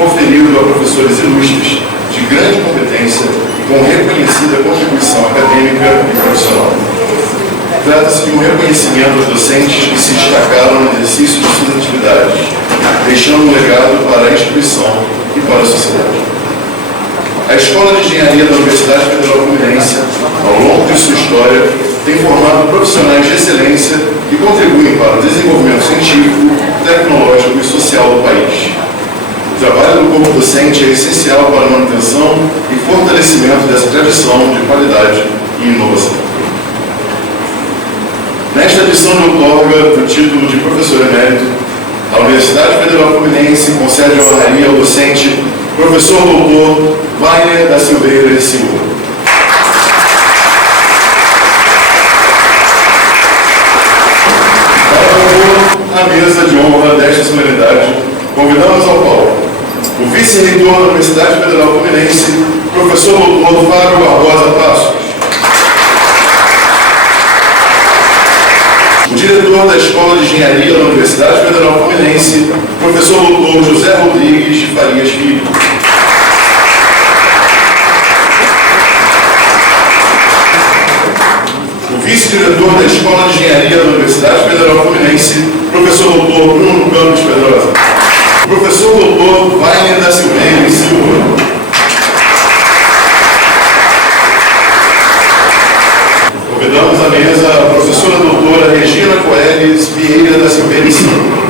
conferido a professores ilustres de grande competência e com reconhecida contribuição acadêmica e profissional. Trata-se de um reconhecimento aos docentes que se destacaram no exercício de suas atividades, deixando um legado para a instituição e para a sociedade. A Escola de Engenharia da Universidade Federal Fluminense, ao longo de sua história, tem formado profissionais de excelência que contribuem para o desenvolvimento científico, tecnológico e social do país. O trabalho do corpo docente é essencial para a manutenção e fortalecimento dessa tradição de qualidade e inovação. Nesta edição de outorga do título de professor emérito, a Universidade Federal Fluminense concede a honraria ao docente professor doutor Wagner da Silveira e Silva. Para compor a mesa de honra desta solenidade, convidamos ao palco o vice-reitor da Universidade Federal Fluminense, professor doutor Fábio Barbosa Passos. O diretor da Escola de Engenharia da Universidade Federal Fluminense, professor doutor José Rodrigues de Farias Filho. O vice-diretor da Escola de Engenharia da Universidade Federal Fluminense, professor doutor Bruno Campos Pedrosa. Professor doutor Wagner da Silveira e Silva. Convidamos à mesa a professora doutora Regina Coeles Vieira da Silveira e Silva.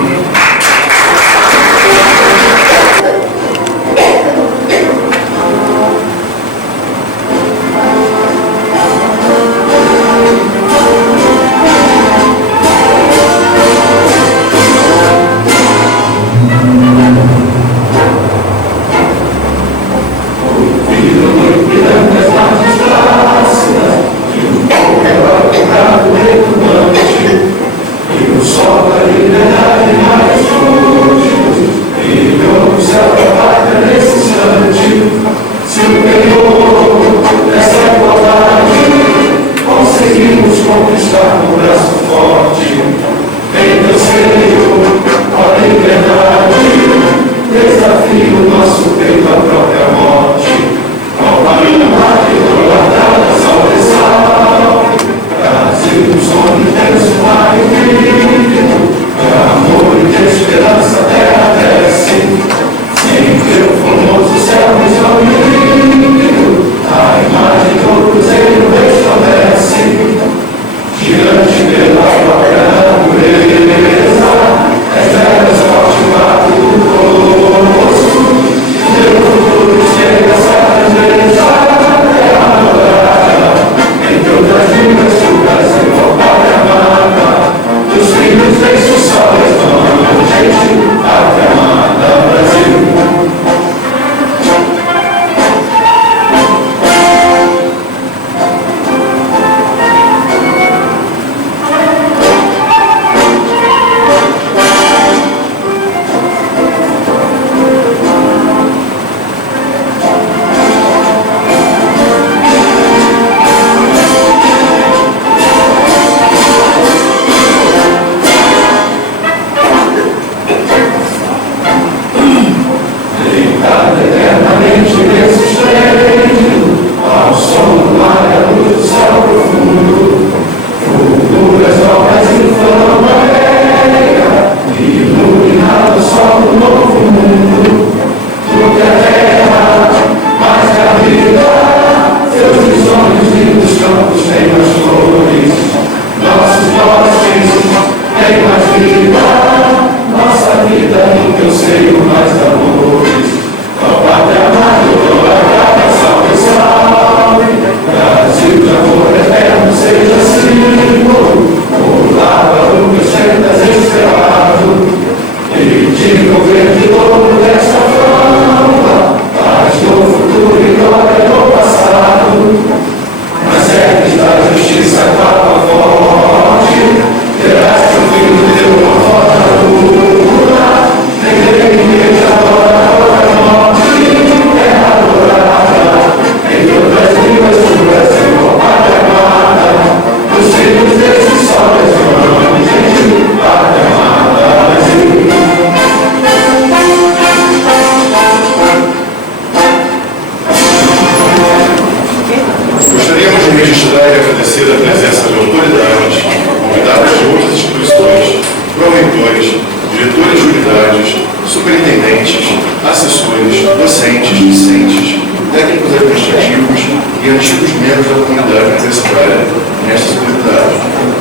docentes, discentes, técnicos administrativos e antigos membros da comunidade universitária nesta solenidade,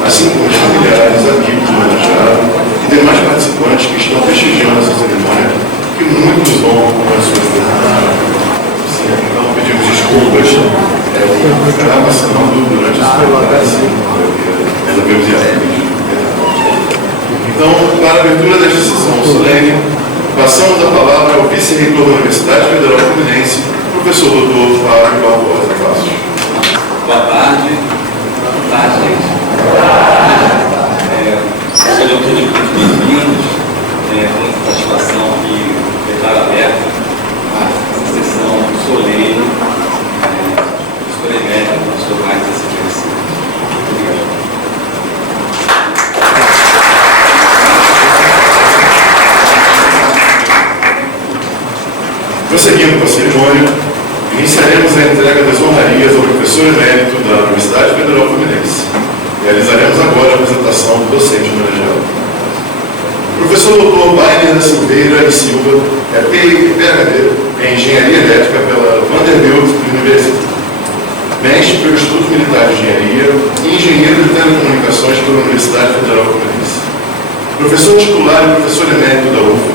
assim como os familiares, amigos do homenageado e demais participantes que estão prestigiando essa cerimônia, que muitos honram com as suas Então, pedimos desculpas, uma gravação durante a solenidade, resolvemos ir. Então, para a abertura desta sessão solene, passamos a palavra ao vice-reitor da Universidade Federal Fluminense, professor Dr. Fábio Barbosa Passos. Boa tarde. Boa tarde, gente. Sejam todos muito bem-vindos. Com muita satisfação que declaro aberta a sessão solene do professor emérito, professor Marcos Assis. Obrigado. Prosseguindo com a cerimônia, iniciaremos a entrega das honrarias ao professor emérito da Universidade Federal Fluminense. Realizaremos agora a apresentação do docente homenageado. O professor Dr. Wagner da Silveira e Silva é PhD em Engenharia Elétrica pela Vanderbilt University, mestre pelo Instituto Militar de Engenharia e engenheiro de telecomunicações pela Universidade Federal Fluminense. Professor titular e professor emérito da UFA,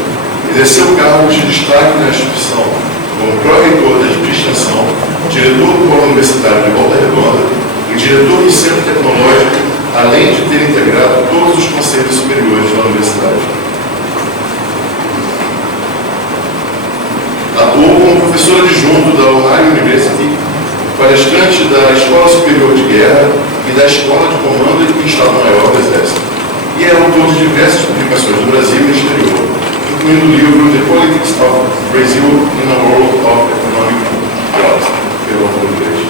exerceu cargos de destaque na instituição, como pró-reitor de extensão, diretor do Polo Universitário de Volta Redonda e diretor do Centro Tecnológico, além de ter integrado todos os conselhos superiores da universidade. Atuou como professor adjunto da Ohio University, palestrante da Escola Superior de Guerra e da Escola de Comando e Estado-Maior do Exército, e é autor de diversas publicações no Brasil e no exterior, incluindo o livro The Politics of Brazil in a World of Economic Growth, pelo autor inglês.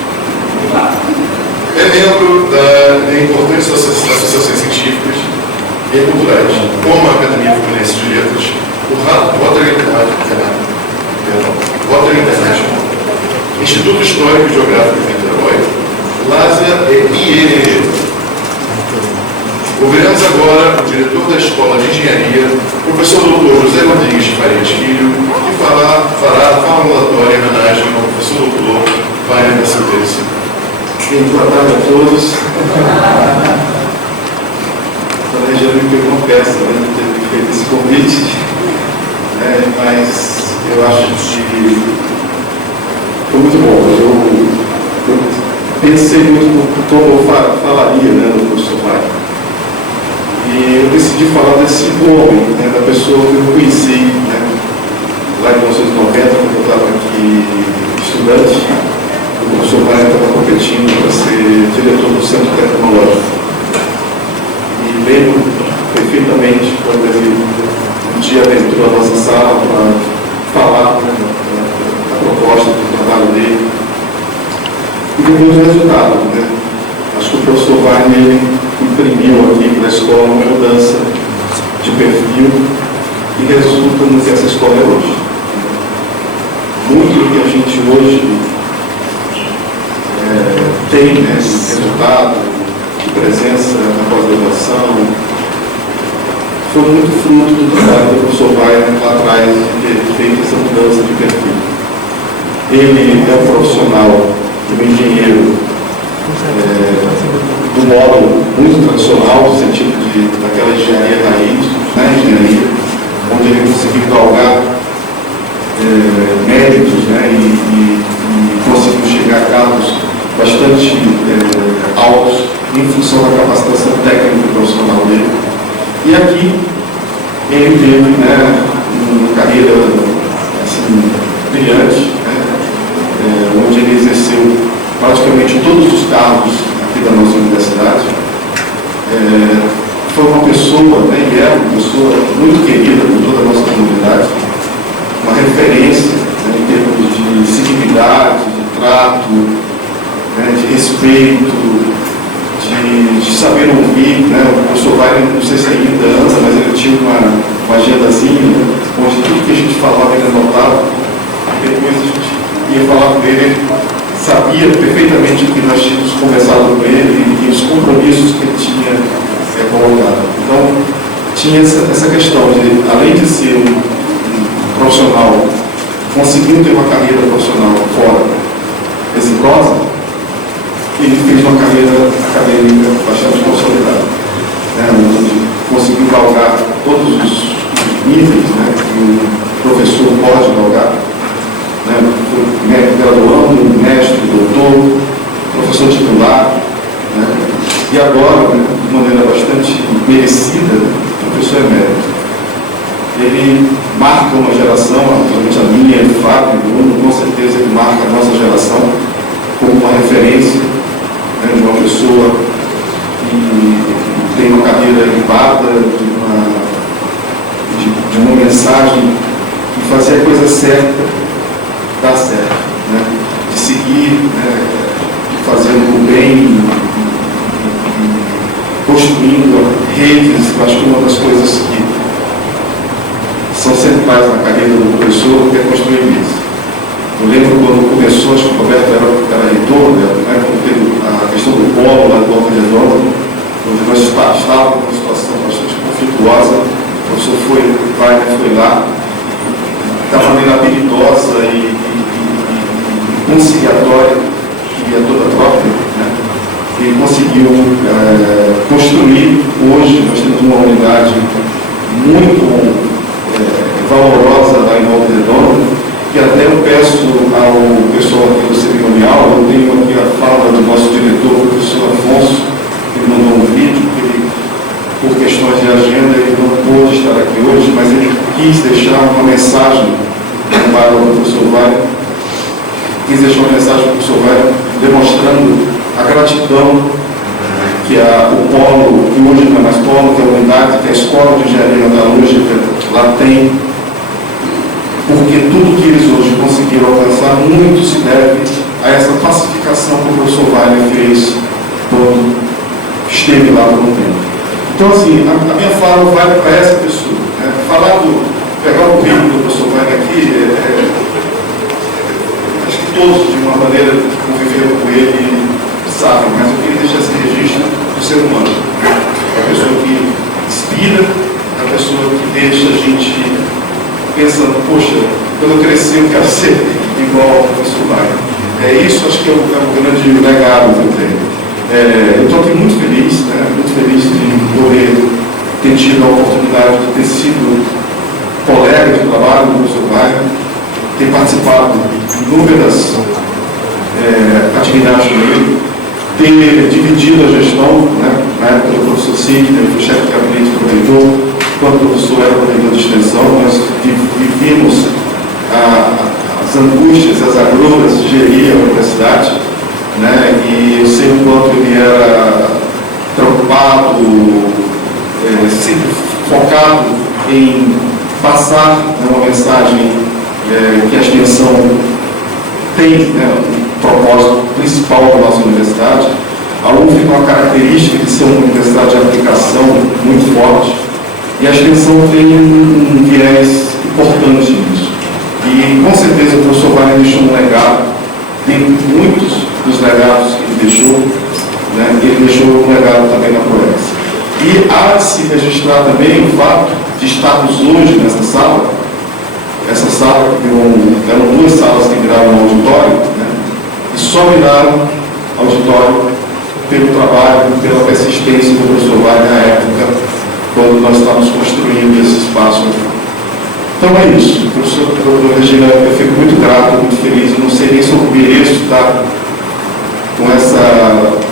É membro de importantes associações científicas e culturais, como a Academia Fluminense de Letras, o Rotary International, Instituto Histórico e Geográfico de Niterói, LASA e IENG. Ouviremos agora o diretor da Escola de Engenharia, professor Dr. José Rodrigues de Farias Filho, que fará a fala mandatória em homenagem ao professor Dr. Wagner da Silveira. Boa tarde a todos. Planejando que eu confesso, de ter feito esse convite, mas eu acho que foi muito bom. Eu pensei muito como eu falaria do professor Wagner. E eu decidi falar desse homem, da pessoa que eu conheci lá em 1990, quando eu estava aqui estudante. O professor Wagner estava competindo para ser diretor do Centro Tecnológico. E lembro perfeitamente quando ele um dia entrou na nossa sala para falar da proposta do trabalho dele. E depois o resultado. Acho que o professor Wagner imprimiu aqui na escola uma mudança de perfil e resulta no que essa escola é hoje. Muito do que a gente hoje tem resultado de presença na pós-graduação foi muito fruto do trabalho do professor Wagner lá atrás de ter feito essa mudança de perfil. Ele é um profissional, um engenheiro do modo muito tradicional, no sentido daquela engenharia raiz, engenharia, onde ele conseguiu galgar méritos e conseguiu chegar a cargos bastante altos em função da capacitação técnica e profissional dele. E aqui ele teve uma carreira assim, brilhante, onde ele exerceu praticamente todos os cargos aqui da nossa universidade. Foi uma pessoa, e é uma pessoa muito querida por toda a nossa comunidade, uma referência em termos de civilidade, de trato, de respeito, de saber ouvir. O professor Wagner, não sei se ainda anda, mas ele tinha uma agendazinha, onde tudo que a gente falava ele anotava, e depois a gente ia falar com ele, sabia perfeitamente o que nós tínhamos conversado com ele e os compromissos que ele tinha colocado. Então, tinha essa questão de, além de ser um profissional conseguiu ter uma carreira profissional fora exitosa, ele fez uma carreira acadêmica bastante consolidada, né, onde conseguiu galgar todos os níveis, né, que o professor pode galgar, né, graduando, mestre, doutor, professor titular, né, e agora, né, de maneira bastante merecida, professor emérito. Ele marca uma geração, atualmente a minha, o Fábio, o Bruno, com certeza ele marca a nossa geração como uma referência, né, de uma pessoa que tem uma carreira elevada, de uma mensagem de fazer a coisa certa, dar certo, né, de seguir, né, fazendo o bem, construindo redes. Eu acho que uma das coisas que são centrais na carreira do professor é construir isso. Eu lembro quando começou, acho que o Roberto era reitor, né, quando teve a questão do polo lá do Volta Redonda, onde nós estávamos numa situação bastante conflituosa. O professor foi lá, da maneira habilidosa e conciliatória, que é toda própria, né, ele conseguiu construir. Hoje nós temos uma unidade muito valorosa lá em Volta Redonda, que até eu peço ao pessoal aqui do cerimonial, eu tenho aqui a fala do nosso diretor, o professor Afonso, que mandou um vídeo, que ele, por questões de agenda, ele não pôde estar aqui hoje, mas ele quis deixar uma mensagem para o professor Wagner, quis deixar uma mensagem para o professor Wagner, demonstrando a gratidão que o polo, que hoje não é mais polo, que é a unidade, que é a Escola de Engenharia Metalúrgica lá tem, porque tudo que eles hoje conseguiram alcançar muito se deve a essa pacificação que o professor Wagner fez quando esteve lá por um tempo. Então, assim, a minha fala vai para essa pessoa, né? Pegar o currículo do professor Wagner aqui, acho que todos, de uma maneira, conviveram com ele, sabem, mas eu queria deixar esse registro do ser humano, a pessoa que inspira, a pessoa que deixa a gente pensando, poxa, quando eu crescer eu quero ser igual ao professor Wagner. Isso acho que é o grande legado que eu tenho. Eu estou aqui muito feliz, né, muito feliz de poder ter tido a oportunidade de ter sido colega de trabalho do professor Wagner, ter participado de inúmeras atividades com ele, ter dividido a gestão, né, na época do professor Sidney, o chefe de gabinete do reitor, quando o professor era coordenador de extensão, nós vivíamos as angústias, as agruras de gerir a universidade, né, e eu sei o quanto ele era preocupado, sempre focado em passar, né, uma mensagem que a extensão tem, né, propósito principal da nossa universidade. A UF tem uma característica de ser uma universidade de aplicação muito forte, e a extensão tem um viés importante nisso. E com certeza o professor Wagner deixou um legado, tem muitos dos legados que ele deixou, né, e ele deixou um legado também na ProEx. E há de se registrar também o fato de estarmos hoje nessa sala. Essa sala, eram duas salas que viraram um auditório, né, e só viraram auditório pelo trabalho, pela persistência do professor Wagner na época, quando nós estávamos construindo esse espaço aqui. Então é isso, professor Regina, eu fico muito grato, muito feliz. Eu não sei nem se eu mereço estar com essa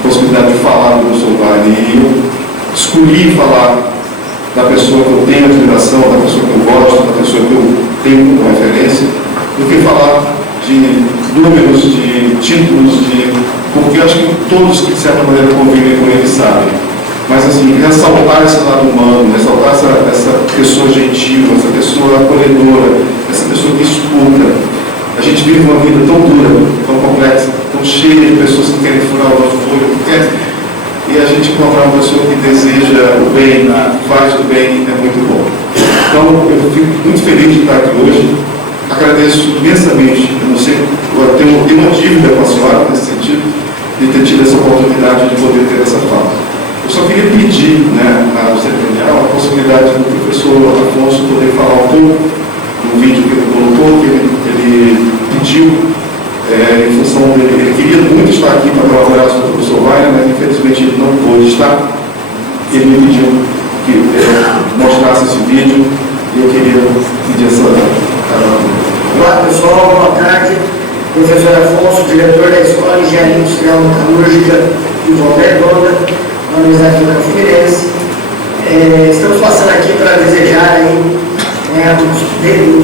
possibilidade de falar do professor Wagner, e eu escolhi falar da pessoa que eu tenho admiração, da pessoa que eu gosto, da pessoa que eu tenho como referência, do que falar de números, de títulos, porque eu acho que todos que de certa maneira convivem com ele sabem. Mas assim, ressaltar esse lado humano, ressaltar essa pessoa gentil, essa pessoa acolhedora, essa pessoa que escuta. A gente vive uma vida tão dura, tão complexa, tão cheia de pessoas que querem furar o nosso olho, e a gente encontrar uma pessoa que deseja o bem, faz o bem, é muito bom. Então, eu fico muito feliz de estar aqui hoje. Agradeço imensamente, eu não sei, eu tenho uma dívida com a senhora nesse sentido, de ter tido essa oportunidade de poder ter essa fala. Eu só queria pedir, né, ao cerimonial, a possibilidade do professor Afonso poder falar um pouco no vídeo que ele colocou, que ele pediu, em função dele, ele queria muito estar aqui para dar um abraço para o professor Wagner, mas infelizmente ele não pôde estar. Ele me pediu que mostrasse esse vídeo e eu queria pedir essa... Olá pessoal, boa tarde. Professor Afonso, diretor da Escola de Engenharia Industrial Metalúrgica de Volta Redonda, na Universidade Federal Fluminense. Estamos passando aqui para desejar aí,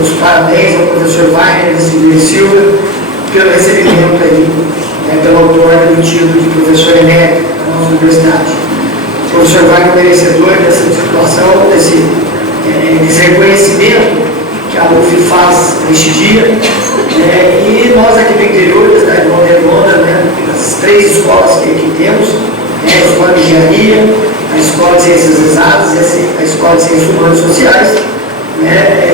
os parabéns ao professor Wagner de Silva pelo recebimento aí, pela outorga do título de professor emérito da nossa universidade. O professor Wagner é merecedor dessa situação, desse reconhecimento que a UF faz neste dia, e nós aqui do interior da cidade de Volta Redonda, as 3 escolas que aqui temos, a Escola de Engenharia, a Escola de Ciências Exatas e a Escola de Ciências Humanas e Sociais,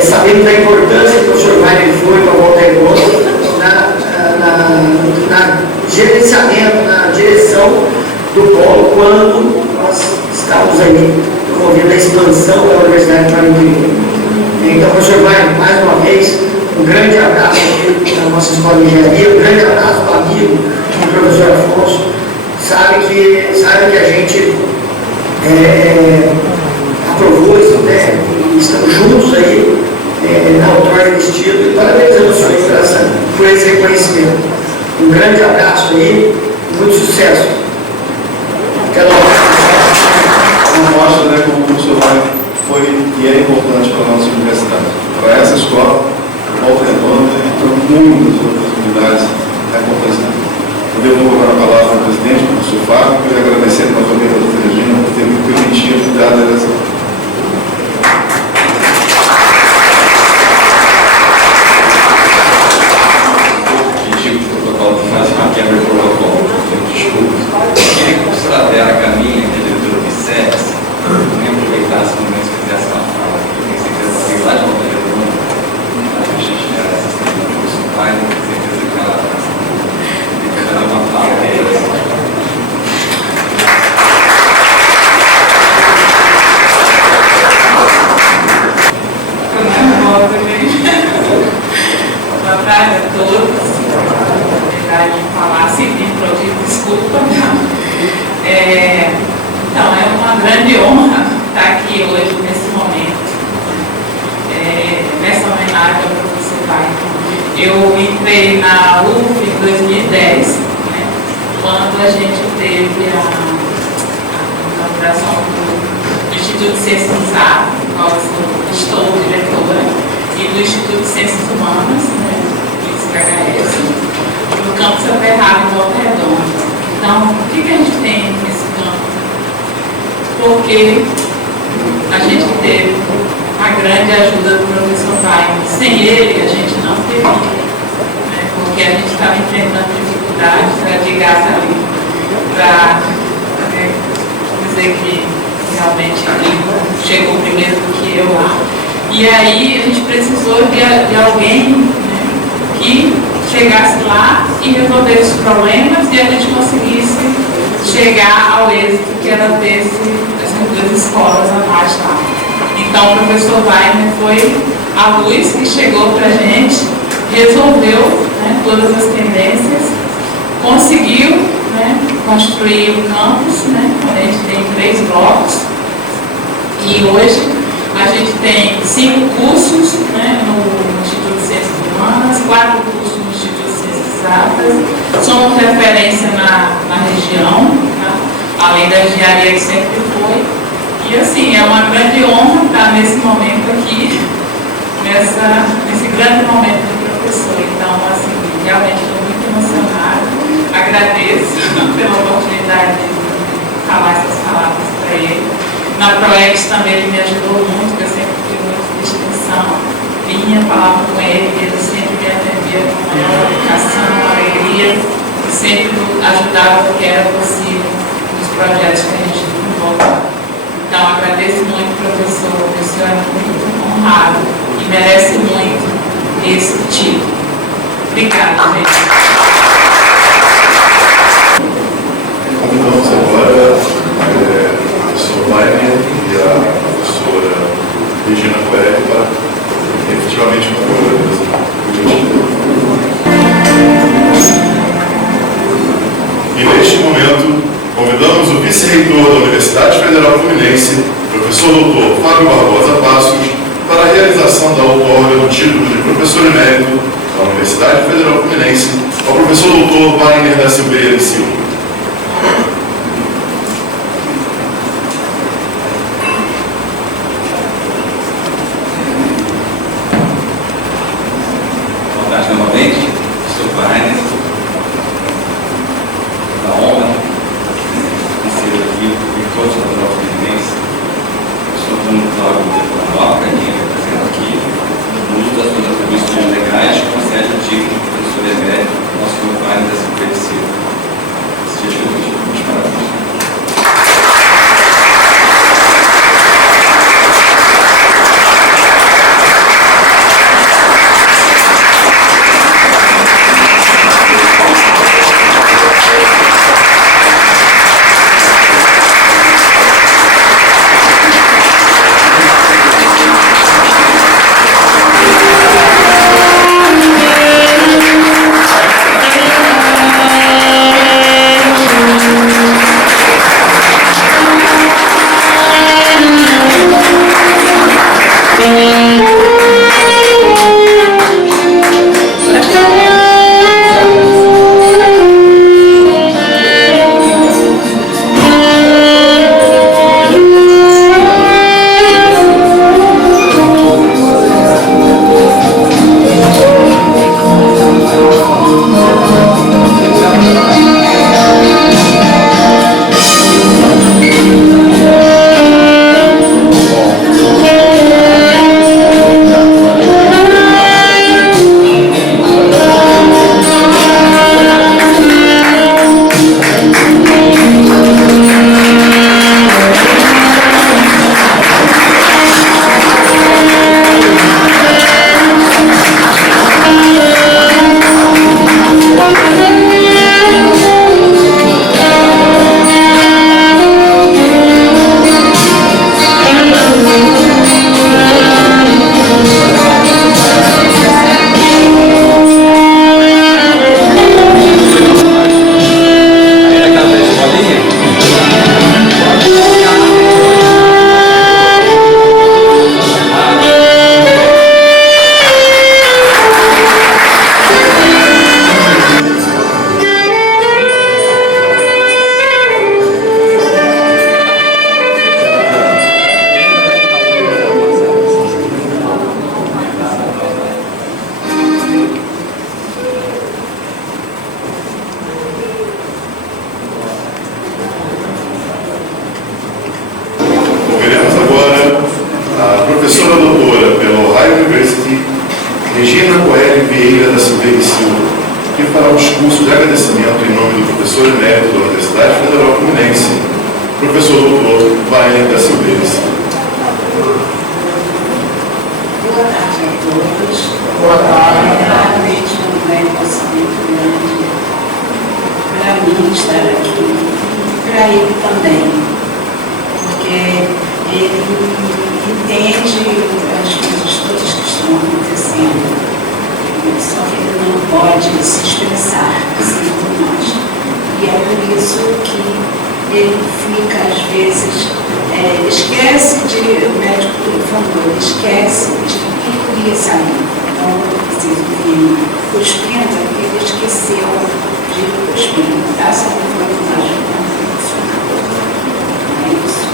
sabendo da importância que o professor Wagner foi para Volta Redonda na gerenciamento, na direção do polo, quando nós estamos aí promovendo a expansão da universidade para o interior. Então, professor Wagner, mais uma vez, um grande abraço aqui na nossa Escola de Engenharia, um grande abraço para o amigo do professor Afonso, sabe que a gente aprovou isso, e estamos juntos aí na outorga desse título, e parabenizando o senhor por esse reconhecimento. Um grande abraço aí, muito sucesso. Mostra como o professor Wagner foi e é importante para a nossa universidade. Para essa escola, Volta Redonda e para muitas outras unidades da importância. Eu devolvo agora a palavra ao presidente, o professor Fábio, e agradecer novamente a doutora Regina por ter me permitido cuidar dessa. Pedir o protocolo de fazer uma quebra de protocolo. Desculpa. Eu queria que o professor Adela Caminha, que é diretora do ICES, me aproveitasse no momento que fizesse uma fala. Eu tenho certeza que lá de Volta Redonda, a gente era assistente do professor Pai, tenho certeza que ela vai dar uma fala para eles. Boa tarde a todos. Apesar de falar assim, de improviso, desculpa. Então, é uma grande honra estar aqui hoje, nesse momento, nessa homenagem ao professor Wagner. Eu entrei na UF em 2010, quando a gente teve a inauguração do Instituto de Ciências Exatas, do qual eu estou diretora, e do Instituto de Ciências Humanas, do ICHS, no campus Aterrado em Volta Redonda. Então, o que a gente tem nesse campus? Porque a gente teve a grande ajuda do professor Wagner. Sem ele, a gente não teria, porque a gente estava enfrentando dificuldades de gás ali, para dizer que realmente ele chegou primeiro do que eu lá. E aí a gente precisou de alguém que chegasse lá e resolvesse os problemas e a gente conseguisse chegar ao êxito que era ter essas 2 escolas a mais lá. Então o professor Wagner foi a luz que chegou para a gente, resolveu todas as tendências, conseguiu construir o campus, a gente tem 3 blocos, e hoje a gente tem 5 cursos no Instituto de Ciências Humanas, 4 cursos no Instituto de Ciências Exatas, somos referência na região, além da engenharia que sempre foi, e assim, é uma grande honra estar nesse momento aqui, nesse grande momento do professor. Então, assim, realmente estou muito emocionada, agradeço pela oportunidade de falar essas palavras para ele. Na ProEx também ele me ajudou muito, porque eu sempre tive muita distinção, vinha, falava com ele, ele sempre me atendia com maior educação, alegria, e sempre ajudava o que era possível nos projetos que a gente envolve. Então, agradeço muito, professor, o senhor é muito honrado e merece muito esse título. Obrigada, gente. Convidamos agora o professor Wagner e a professora Regina Coelho para efetivamente concluir o vice-reitor da Universidade Federal Fluminense, professor doutor Fábio Barbosa Passos, para a realização da outorga do título de professor emérito da Universidade Federal Fluminense ao professor doutor Wagner da Silveira Silva. Novamente, sou Wagner, da honra de ser aqui em todos os Federal Fluminense. Estou como Cláudio Planova, que representa aqui, no uso das suas atribuições legais, concede o título de professor emérito ao nosso senhor Wagner da Silveira Silva. Esse título de hoje, muitos parabéns. Professora doutora pela Ohio University, Regina Coelho Vieira da Silveira Silva, que fará o discurso de agradecimento em nome do professor emérito da Universidade Federal Fluminense, professor doutor Wagner da Silveira Silva. Boa tarde a todos. Boa tarde. Realmente não é muito grande para mim estar aqui e para ele também, porque ele entende as coisas todas que estão acontecendo, só que ele não pode se expressar assim como nós. E é por isso que ele fica, às vezes, esquece de, o médico falou, esquece de ir e sair. Então, eu preciso vir cuspindo, porque ele esqueceu de ir cuspindo. Está sabendo uma ajuda funcional. É isso.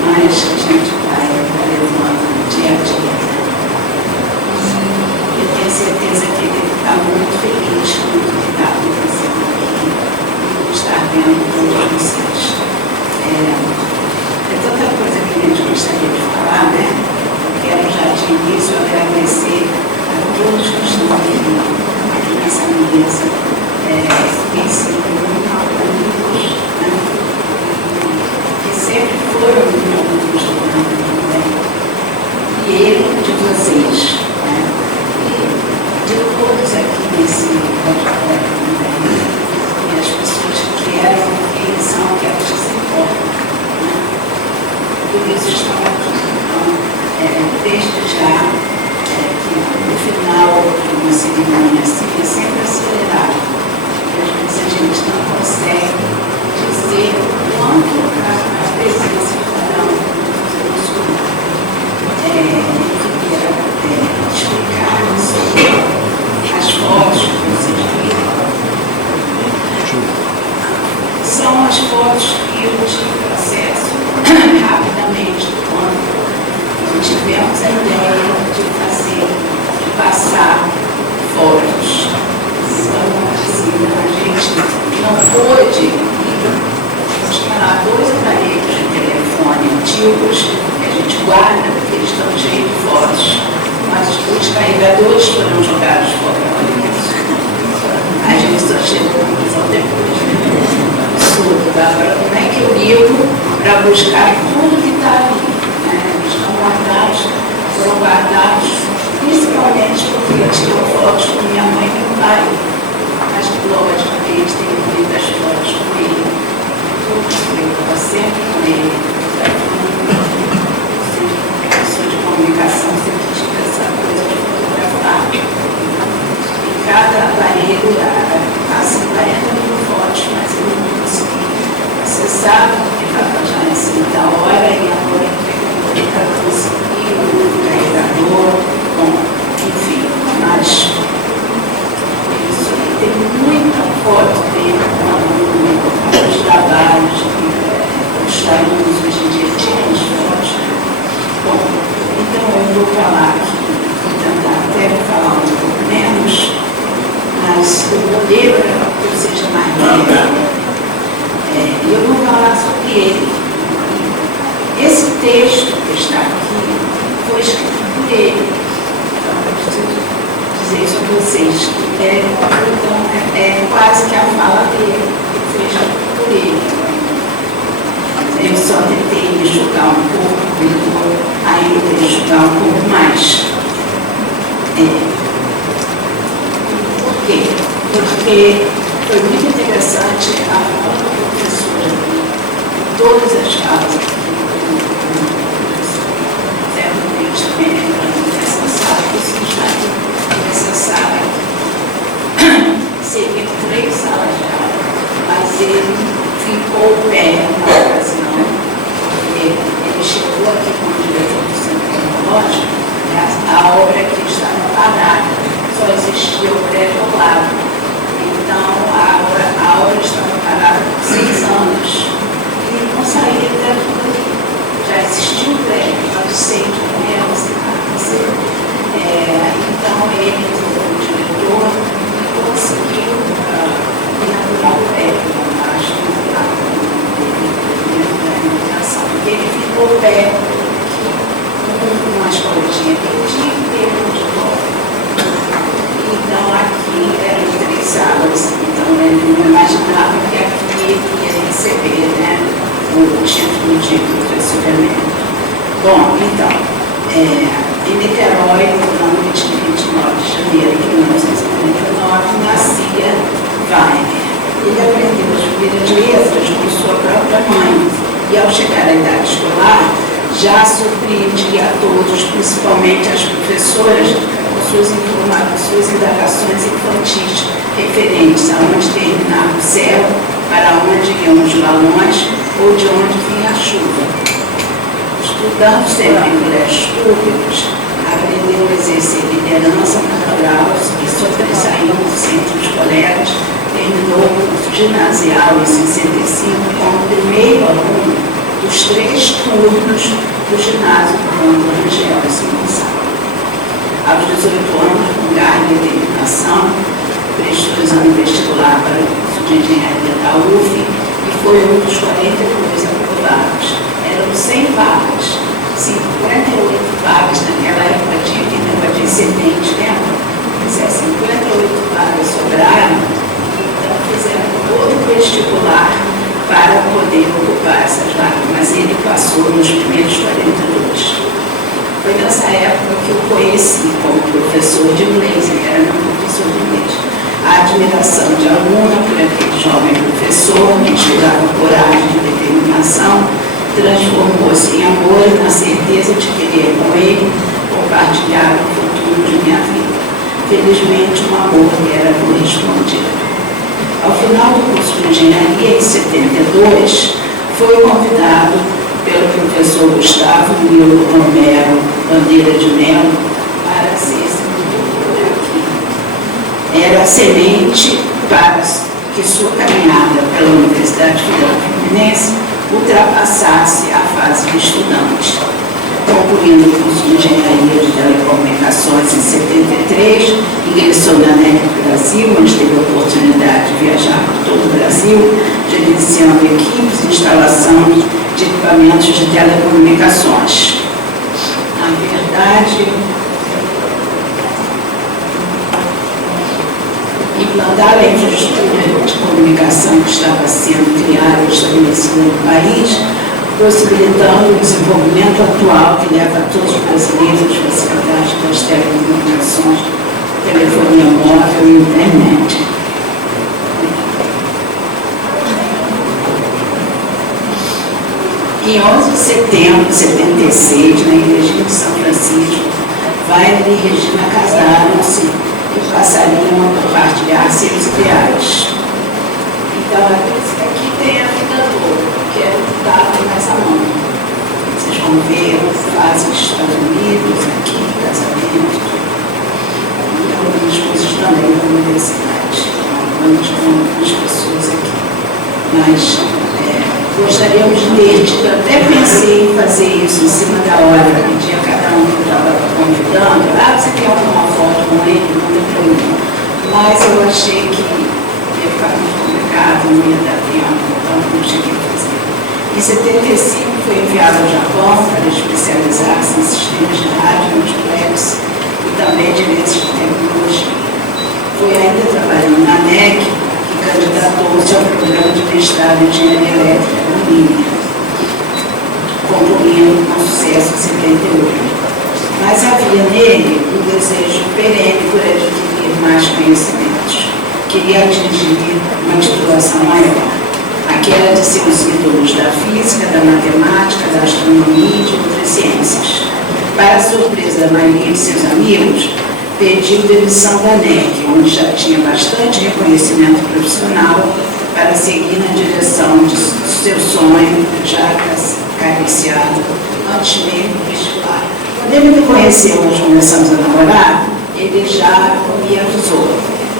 Mas a gente vai levando dia a dia. E eu tenho certeza que ele está muito feliz com o que está acontecendo aqui, por estar vendo todos vocês. É tanta coisa que a gente gostaria de falar, né? Eu quero já de início agradecer a todos que estão aqui nessa mesa, que sempre amigos, né? Que sempre foram muito amigos também. E ele de vocês, né? E de todos aqui nesse auditório também. E as pessoas que eram, que são, que elas se importam. Por isso estão aqui. Então, desde já, que no final de uma cerimônia assim é sempre acelerado. Porque às vezes a gente não consegue dizer o quanto as fotos que eu tive acesso rapidamente quando tivemos a ideia de passar fotos. Então, assim, a gente não pôde tinha lá 2 aparelhos de telefone antigos que a gente guarda, porque eles estão cheios de fotos, mas os carregadores foram jogados fora. A gente só chegou à conclusão depois. Absurdo, agora como é que eu ligo para buscar tudo que está ali? Né? Eles estão guardados, foram guardados, principalmente porque eu tinha fotos com minha mãe e meu pai. Mas, logicamente, tem muitas fotos com ele. Eu estava sempre com ele. Pessoa de comunicação sempre tive essa coisa de fotografar. E cada aparelho, assim, 40 mil fotos, mas eu não consegui acessar, porque estava já em cima da hora, e agora eu consegui o carregador, bom, enfim, mas isso aí tem muita foto dele com os trabalhos, os alunos hoje em dia tinham as fotos. Bom, então eu vou falar aqui, vou tentar até falar um pouco menos, mas eu vou ler para que eu seja mais leve. Eu vou falar sobre ele. Esse texto que está aqui foi escrito por ele. Então, eu preciso dizer isso a vocês, que é quase que a fala dele, que foi escrito por ele. Eu só tentei enxugar um pouco, ainda enxugar um pouco mais. Por quê? Porque foi muito interessante a fala da professora, todas as falas que certamente nessa sala, isso está aqui, nessa sala, seria 3 salas de aula, mas ele ficou pé na ocasião, ele chegou aqui com o diretor do Centro Tecnológico, a obra que estava parada, só existia o prédio ao lado. Então, a obra estava parada por 6 anos e não saía daquilo ali. Já existia um prédio, já sei de menos, então ele, o diretor, conseguiu inaugurar o prédio, acho que da iluminação. Ele ficou perto com uma escolinha que eu tinha que ter de volta. Então, aqui eram 3 salas, então ele não imaginava que aqui ia receber, né, o título de professoramento. Bom, então, em Niterói, no ano de 29 de janeiro de 1949, nascia Wagner. Ele aprendeu as primeiras letras com sua própria mãe e, ao chegar à idade escolar, já surpreendia a todos, principalmente as professoras, suas indagações infantis referentes a onde terminava o céu, para onde iam os balões ou de onde vinha a chuva. Estudando sempre em colégios públicos, aprendeu a exercer liderança natural e sobressaiu no centro dos colegas, terminou o curso ginasial em 65 como primeiro aluno dos 3 turnos do ginásio do Rangel em São Gonçalo. Aos 18 anos, com garra e determinação, prestou exame vestibular para o curso de engenharia da UF e foi um dos 42 aprovados. Eram 100 vagas, 58 vagas naquela época tinha que negócio de excedente, lembra? Mas 58 vagas sobraram, então fizeram todo o vestibular para poder ocupar essas vagas, mas ele passou nos primeiros 42. Foi nessa época que eu conheci como professor de inglês, ele era meu professor de inglês. A admiração de aluna por aquele jovem professor que estudava coragem e determinação transformou-se em amor e na certeza de querer com ele compartilhar o futuro de minha vida. Felizmente, um amor que era correspondido. Ao final do curso de engenharia, em 72, foi convidado pelo professor Gustavo Nilo Romero Bandeira de Melo para ser doutor aqui. Era semente para que sua caminhada pela Universidade Federal ultrapassasse a fase de estudante. Concluindo o curso de Engenharia de Telecomunicações em 73, ingressou na NEC Brasil, onde teve a oportunidade de viajar por todo o Brasil, gerenciando equipes e instalação de equipamentos de telecomunicações. Na verdade, implantar a infraestrutura de comunicação que estava sendo criada e estabelecida no país, possibilitando o desenvolvimento atual que leva a todos os brasileiros às facilidades das telecomunicações, telefonia móvel e internet. Em 11 de setembro de 76, na Igreja de São Francisco, Wagner e Regina casaram-se e passariam a compartilhar seus ideais. Então, aqui tem a vida toda, que é o que estava mais à mão. Vocês vão ver fases dos Estados Unidos, aqui, casamento, e algumas coisas também da universidade. Algumas pessoas aqui. Mas gostaríamos de ler, eu até pensei em fazer isso em cima da hora, pedir a cada um que estava convidando, você quer alguma foto com ele, manda para mim. Mas eu achei que ia ficar muito complicado, não ia dar tempo, então não cheguei a fazer. Em 75 foi enviado ao Japão para especializar-se em sistemas de rádio multiplex e também de redes de tecnologia. Foi ainda trabalhando na NEC, candidatou-se ao programa de mestrado em engenharia elétrica na Línia, concluindo com sucesso em 78. Mas havia nele um desejo perene por adquirir mais conhecimentos. Queria atingir uma titulação maior, aquela de seus ídolos da física, da matemática, da astronomia e de outras ciências. Para a surpresa da maioria de seus amigos, pediu demissão da NEC, onde já tinha bastante reconhecimento profissional para seguir na direção de seu sonho, já acariciado antes mesmo do vestibular. Quando ele me conheceu, nós começamos a namorar, ele já me avisou: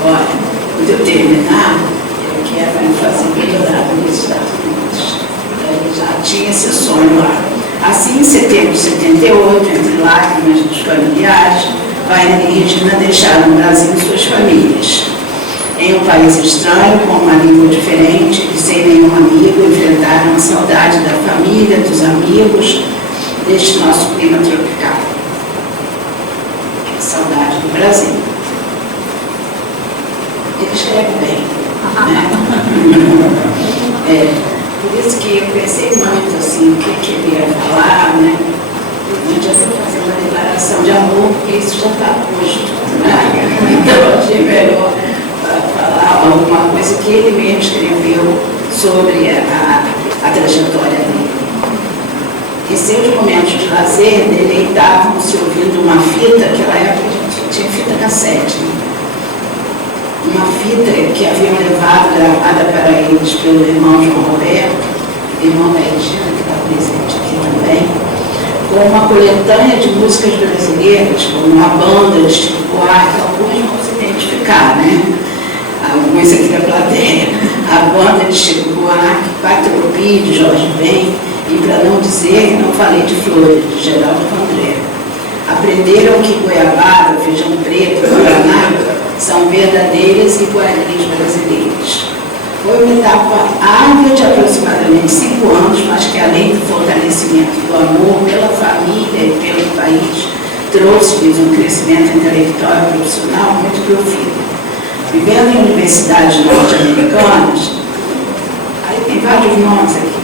olha, quando eu terminar, eu quero fazer doutorado nos Estados Unidos. Ele já tinha esse sonho lá. Assim, em setembro de 78, entre lágrimas dos familiares, Wagner e Regina deixaram o Brasil e suas famílias. Em um país estranho, com uma língua diferente e sem nenhum amigo, enfrentaram a saudade da família, dos amigos, deste nosso clima tropical. Saudade do Brasil. Ele escreve bem, né? Por isso que eu pensei muito assim, o que ele ia falar, né? Não adianta fazer uma declaração de amor, porque isso já está posto, né? Então, achei melhor falar alguma coisa que ele mesmo escreveu sobre a trajetória dele. Em seus momentos de lazer, deleitavam-se ouvindo uma fita, naquela época a gente tinha fita cassete, né? Uma fita que haviam levado, gravada para eles pelo irmão João Roberto, irmão da Regina, que está presente aqui também, com uma coletânea de músicas brasileiras, como uma banda de Chico Buarque, alguns vão se identificar, né? Alguns aqui da plateia. A banda de Chico Buarque, Pátria Tupi, de Jorge Ben, e para não dizer que não falei de Flores, de Geraldo Vandré. Aprenderam que goiabada, feijão preto, guaraná são verdadeiras iguarias brasileiras. Foi uma etapa árdua de aproximadamente 5 anos, mas que além do fortalecimento do amor pela família e pelo país, trouxe-lhes um crescimento intelectual e profissional muito profundo. Vivendo em universidades norte-americanas, aí tem vários nomes aqui,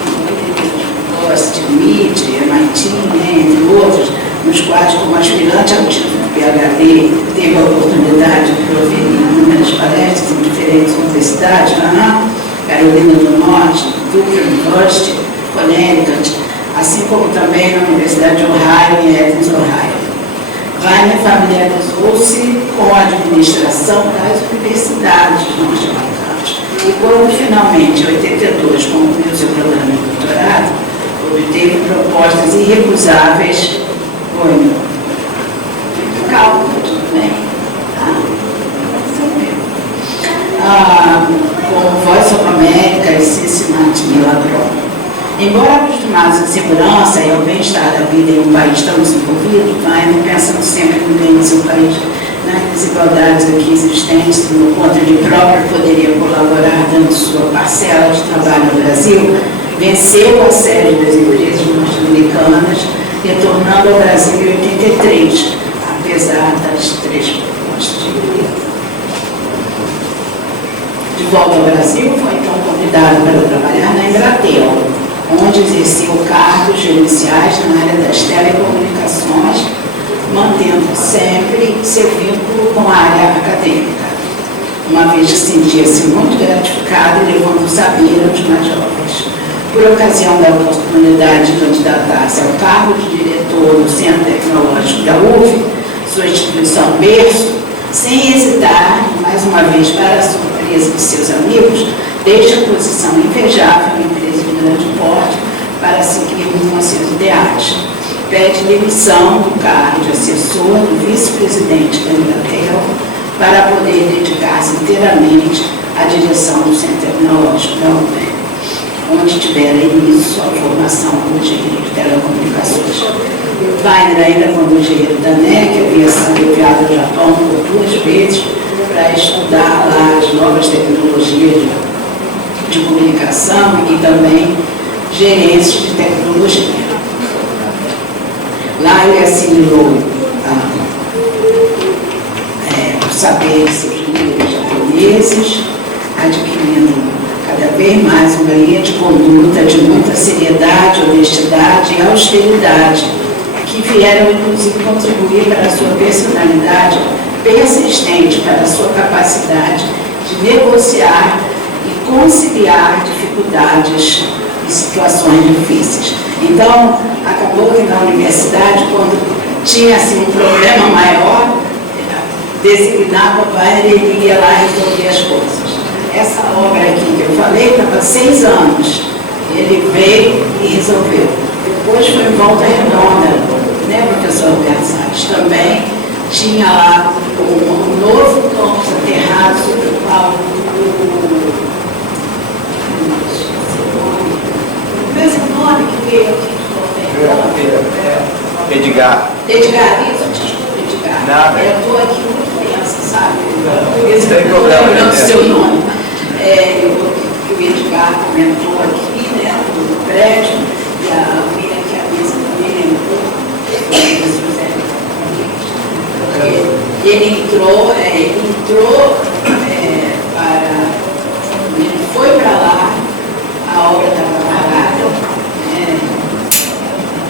Boston, MIT, MIT, né, entre outros, nos quais, como aspirante ao título de PhD, teve a oportunidade de proferir inúmeras palestras em diferentes universidades, Carolina do Norte, Duke University, Connecticut, assim como também na Universidade de Ohio, em Athens, Ohio. Wagner familiarizou-se com a administração das universidades norte-americanas e quando finalmente, em 82, concluiu seu programa de doutorado, obteve propostas irrecusáveis. Oi, calma, tudo bem? Como Voice of America e Cincinnati Milagron. Embora acostumados à segurança e ao bem-estar da vida em um país tão desenvolvido, Weiner, pensando sempre no bem do seu país, nas desigualdades aqui existentes, no quanto ele próprio poderia colaborar dando sua parcela de trabalho no Brasil, venceu o assédio das empresas norte-americanas, retornando ao Brasil em 83, apesar das 3 propostas de vida. De volta ao Brasil, foi então convidado para trabalhar na Embratel, onde exerceu cargos gerenciais na área das telecomunicações, mantendo sempre seu vínculo com a área acadêmica, uma vez que sentia-se muito gratificado e levando o saber aos mais jovens. Por ocasião da oportunidade de candidatar-se ao cargo de diretor do Centro Tecnológico da UF, sua instituição berço, sem hesitar, mais uma vez para a surpresa de seus amigos, deixa a posição invejável em empresa de grande porte para seguir com seus ideais. Pede demissão do cargo de assessor do vice-presidente da Embratel para poder dedicar-se inteiramente à direção do Centro Tecnológico da UF, onde tivera início sua formação como engenheiro de telecomunicações. Weiner, ainda como engenheiro da NEC, havia sido enviado ao Japão por 2 vezes para estudar lá as novas tecnologias de comunicação e também gerência de tecnologia. Lá ele assimilou os saberes seus líderes japoneses, adquirindo cada vez mais uma linha de conduta de muita seriedade, honestidade e austeridade, que vieram inclusive contribuir para a sua personalidade persistente, para a sua capacidade de negociar e conciliar dificuldades e situações difíceis. Então, acabou que na universidade, quando tinha assim, um problema maior, designava Weiner e ele ia lá resolver as coisas. Essa obra aqui que eu falei estava há 6 anos. Ele veio e resolveu. Depois foi em Volta Redonda, né, professor Alberto Salles? Também tinha lá um novo campus aterrado sobre o qual o mesmo nome que veio aqui de Volta Redonda. Edgar. Edgar, isso, desculpa, Edgar. Nada. Eu estou aqui muito tensa, sabe? Não tem problema. Lembrando o seu nome. O Edgar comentou aqui, né, no prédio, e a Miriam, que a mesa também lembrou, ele entrou para. Ele foi para lá, a obra estava parada,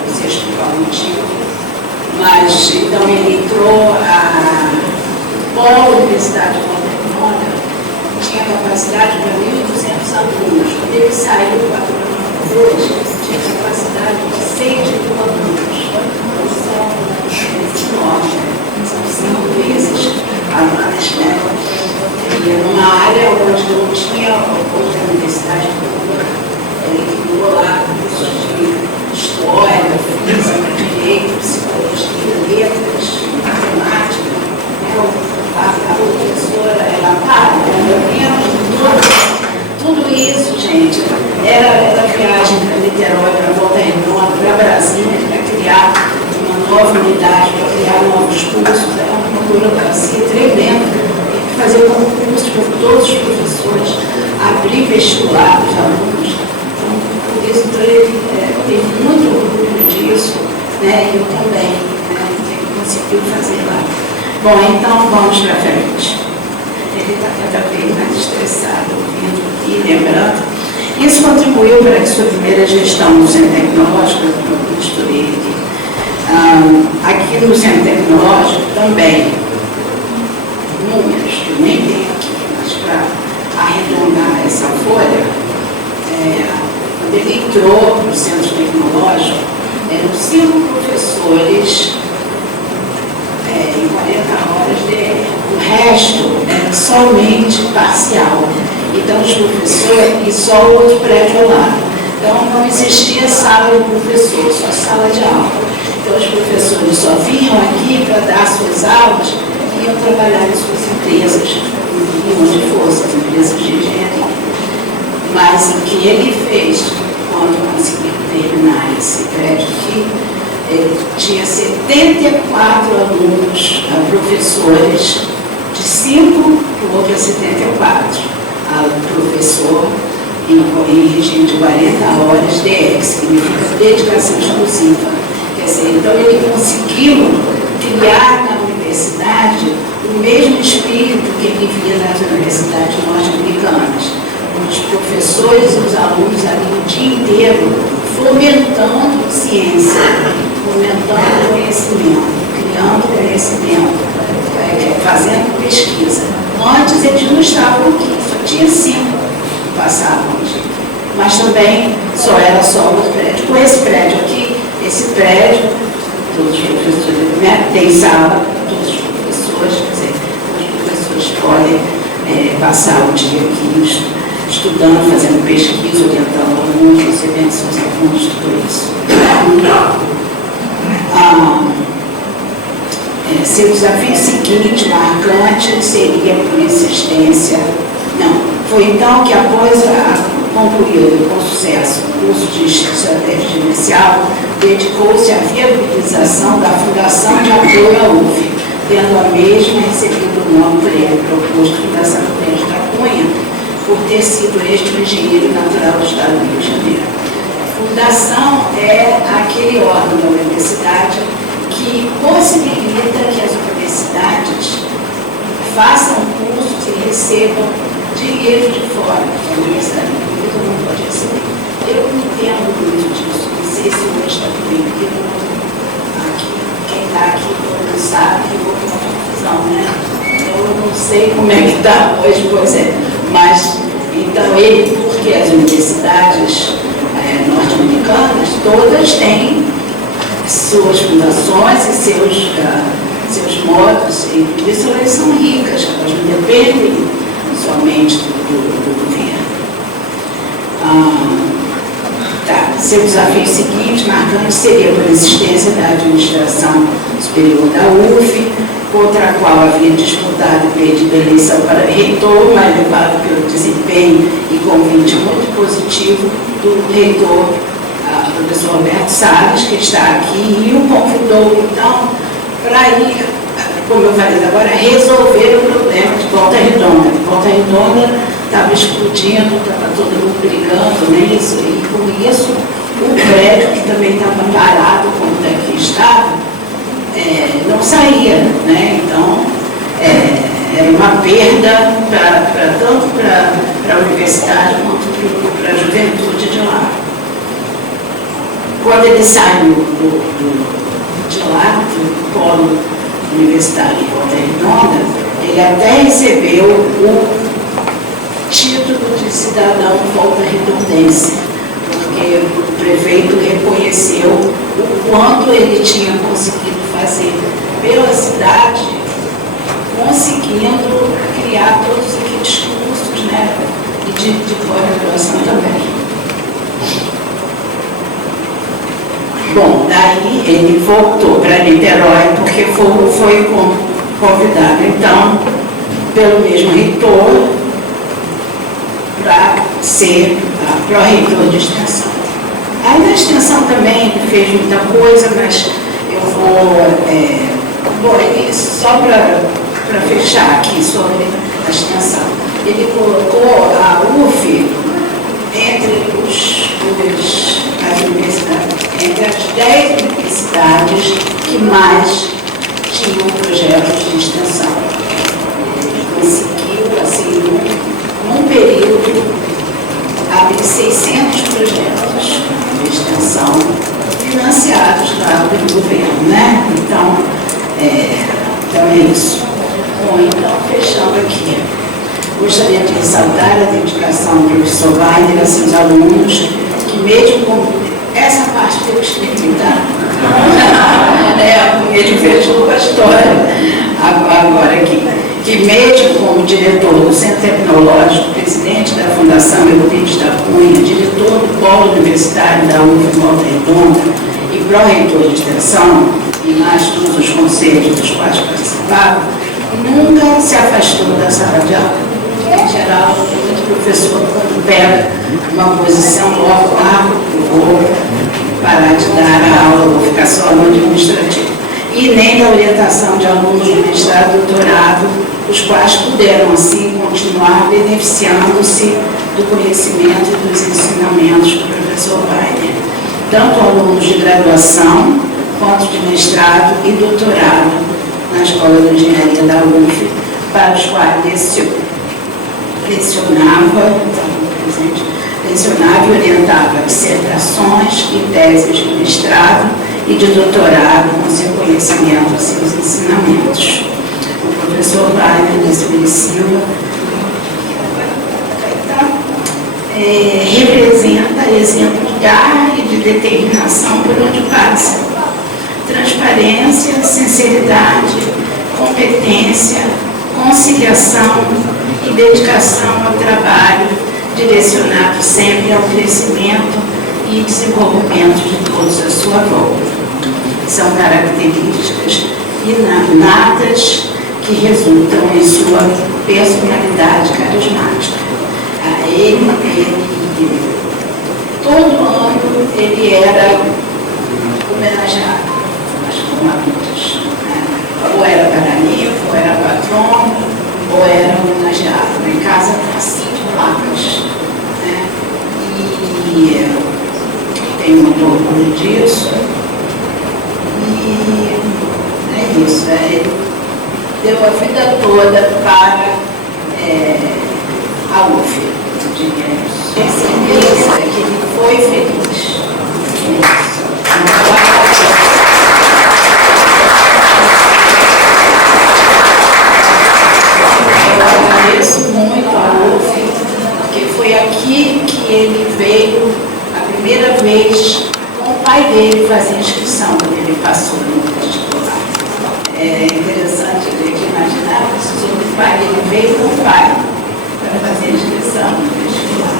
você explicou o motivo, mas então ele entrou a Polo Universidade de Volta Redonda, tinha capacidade para 1.200 alunos. Quando ele saiu do patronato hoje, tinha capacidade de 6.000 alunos. São 5 vezes a mais, né? E numa área onde não tinha outra universidade pública, ele criou lá cursos de história, física, direito, psicologia, letras, matemática, né? A professora, ela para, tudo isso, gente, era viagem para Niterói, para Volta Redonda, para Brasília, para criar uma nova unidade, para criar novos cursos, era uma burocracia tremenda, tem que fazer concurso para todos os professores, abrir vestibular para os alunos, então, por isso ele teve muito orgulho disso, né, e eu também, né, que conseguiu fazer lá. Bom, então vamos para frente. Ele está cada vez mais estressado, ouvindo e lembrando. Isso contribuiu para que sua primeira gestão no Centro Tecnológico, eu estudei aqui no Centro Tecnológico também, números, que eu nem tenho aqui, mas para arredondar essa folha, quando ele entrou para o Centro Tecnológico, eram 5 professores em 40 horas de o resto era somente parcial. Então os professores, e só o outro prédio ao lado. Então não existia sala de professor, só sala de aula. Então os professores só vinham aqui para dar suas aulas e iam trabalhar em suas empresas, e onde fossem, as empresas de engenharia. Mas o que ele fez quando conseguiu terminar esse prédio aqui, tinha 74 alunos, professores, de 5 para o outro 74. Professor em regime de 40 horas, DX, significa dedicação exclusiva. Quer dizer, então ele conseguiu criar na universidade o mesmo espírito que ele via nas universidades norte-americanas. Os professores e os alunos ali o dia inteiro fomentando ciência, fomentando conhecimento, criando conhecimento, fazendo pesquisa. Antes eles não estavam aqui, só tinha 5 que passavam aqui. Mas também era só outro prédio. Com esse prédio aqui, esse prédio, todos os professores, né, tem sala, todos os professores, quer dizer, os professores podem passar o dia aqui estudando, fazendo pesquisa, orientando alunos, recebendo seus alunos, tudo isso. Seu desafio seguinte, marcante, seria por insistência. Não, foi então que após concluído com sucesso o curso de estratégia gerencial, dedicou-se à viabilização da Fundação de Apoio à UF, tendo a mesma recebido o nome por ele proposto Fundação Prudente da Cunha, por ter sido este o engenheiro natural do Estado do Rio de Janeiro. A fundação é aquele órgão da universidade que possibilita que as universidades façam cursos e recebam dinheiro de fora, que a universidade pública não pode receber. Eu não entendo muito disso, não sei se hoje está tudo bem, porque quem está aqui não sabe que houve uma confusão, né? Eu não sei como é que está hoje, pois é. Mas, então, porque as universidades norte-americanas, todas têm suas fundações e seus modos, e por isso elas são ricas, elas não dependem somente do governo. Seu desafio seguinte, marcante, seria por existência da administração superior da UF, contra a qual havia disputado e perdido a eleição para reitor, mas levado pelo desempenho e convite muito positivo do reitor, professor Roberto Salles, que está aqui, e o convidou, então, para ir, como eu falei agora, resolver o problema de Volta Redonda. Volta Redonda estava explodindo, estava todo mundo brigando, né? E com isso, o prédio, que também estava parado, como daqui estava, não saía, né? Então, era uma perda tanto para a universidade quanto para a juventude de lá. Quando ele saiu de lá, do polo universitário de Volta Redonda, ele até recebeu o título de cidadão volta-redondense, porque o prefeito reconheceu o quanto ele tinha conseguido fazer pela cidade, conseguindo criar todos aqueles cursos, né, de pós-graduação também. Bom, daí ele voltou para Niterói, porque foi convidado, então, pelo mesmo reitor, para ser pró-reitor de extensão. Aí na extensão também ele fez muita coisa, mas eu vou só para fechar aqui sobre a extensão. Ele colocou a UF entre as universidades, entre as 10 universidades que mais tinham projetos de extensão. Ele conseguiu, assim, num período, abrir 600 projetos de extensão financiados, claro, pelo governo, né? Então é isso. Bom, então, fechando aqui. Gostaria de ressaltar a dedicação do professor Wagner a seus alunos, que mesmo com essa parte que eu escrevi, tá? Ele fechou a história agora aqui. Que mesmo como diretor do Centro Tecnológico, presidente da Fundação Euclides da Cunha, diretor do Polo Universitário da UF Volta Redonda e pró-reitor de extensão, e mais todos os conselhos dos quais participava, nunca se afastou da sala de aula. Em geral, muito professor, quando pega uma posição logo lá, eu vou parar de dar a aula ou ficar só no administrativo. E nem da orientação de alunos de mestrado e doutorado, os quais puderam, assim, continuar beneficiando-se do conhecimento e dos ensinamentos do professor Weiner. Tanto alunos de graduação, quanto de mestrado e doutorado na Escola de Engenharia da UF, para os quais lecionava e orientava dissertações e teses de mestrado e de doutorado com seu conhecimento e seus ensinamentos. O professor Weiner da Silva representa exemplo de garra e de determinação por onde passa. Transparência, sinceridade, competência, conciliação e dedicação ao trabalho, direcionado sempre ao crescimento e desenvolvimento de todos à sua volta. São características inatas que resultam em sua personalidade carismática. Todo ano ele era homenageado, mas com adultos. Ou era paraninfo, ou era patrono, ou era homenageado. Em casa tem 5 placas. Né? E tenho muito orgulho disso. E é isso. Ele deu a vida toda para a UF. Certeza que ele foi feliz. Eu agradeço muito a UF, porque foi aqui que ele veio a primeira vez com o pai dele fazer inscrição, quando ele passou no vestibular. É interessante a gente imaginar que o pai dele veio com o pai para fazer inscrição no vestibular.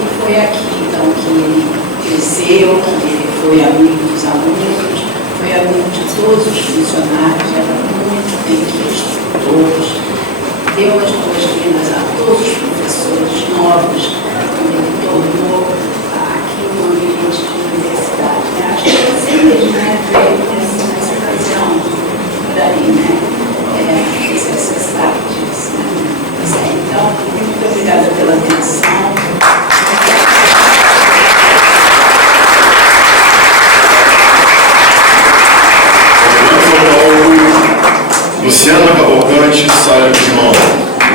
E foi aqui, então, que ele cresceu, que ele foi amigo dos alunos, foi amigo de todos os funcionários, era muito bem quisto por todos, deu as boas-vindas a todos os professores novos, quando ele tornou aqui um ambiente de universidade. Né? Acho que você mesmo, né, veio nessa ocasião, por aí, né? Você sabe disso, né? Então, muito obrigada pela atenção. Luciana Cavalcante Salles Guzmão,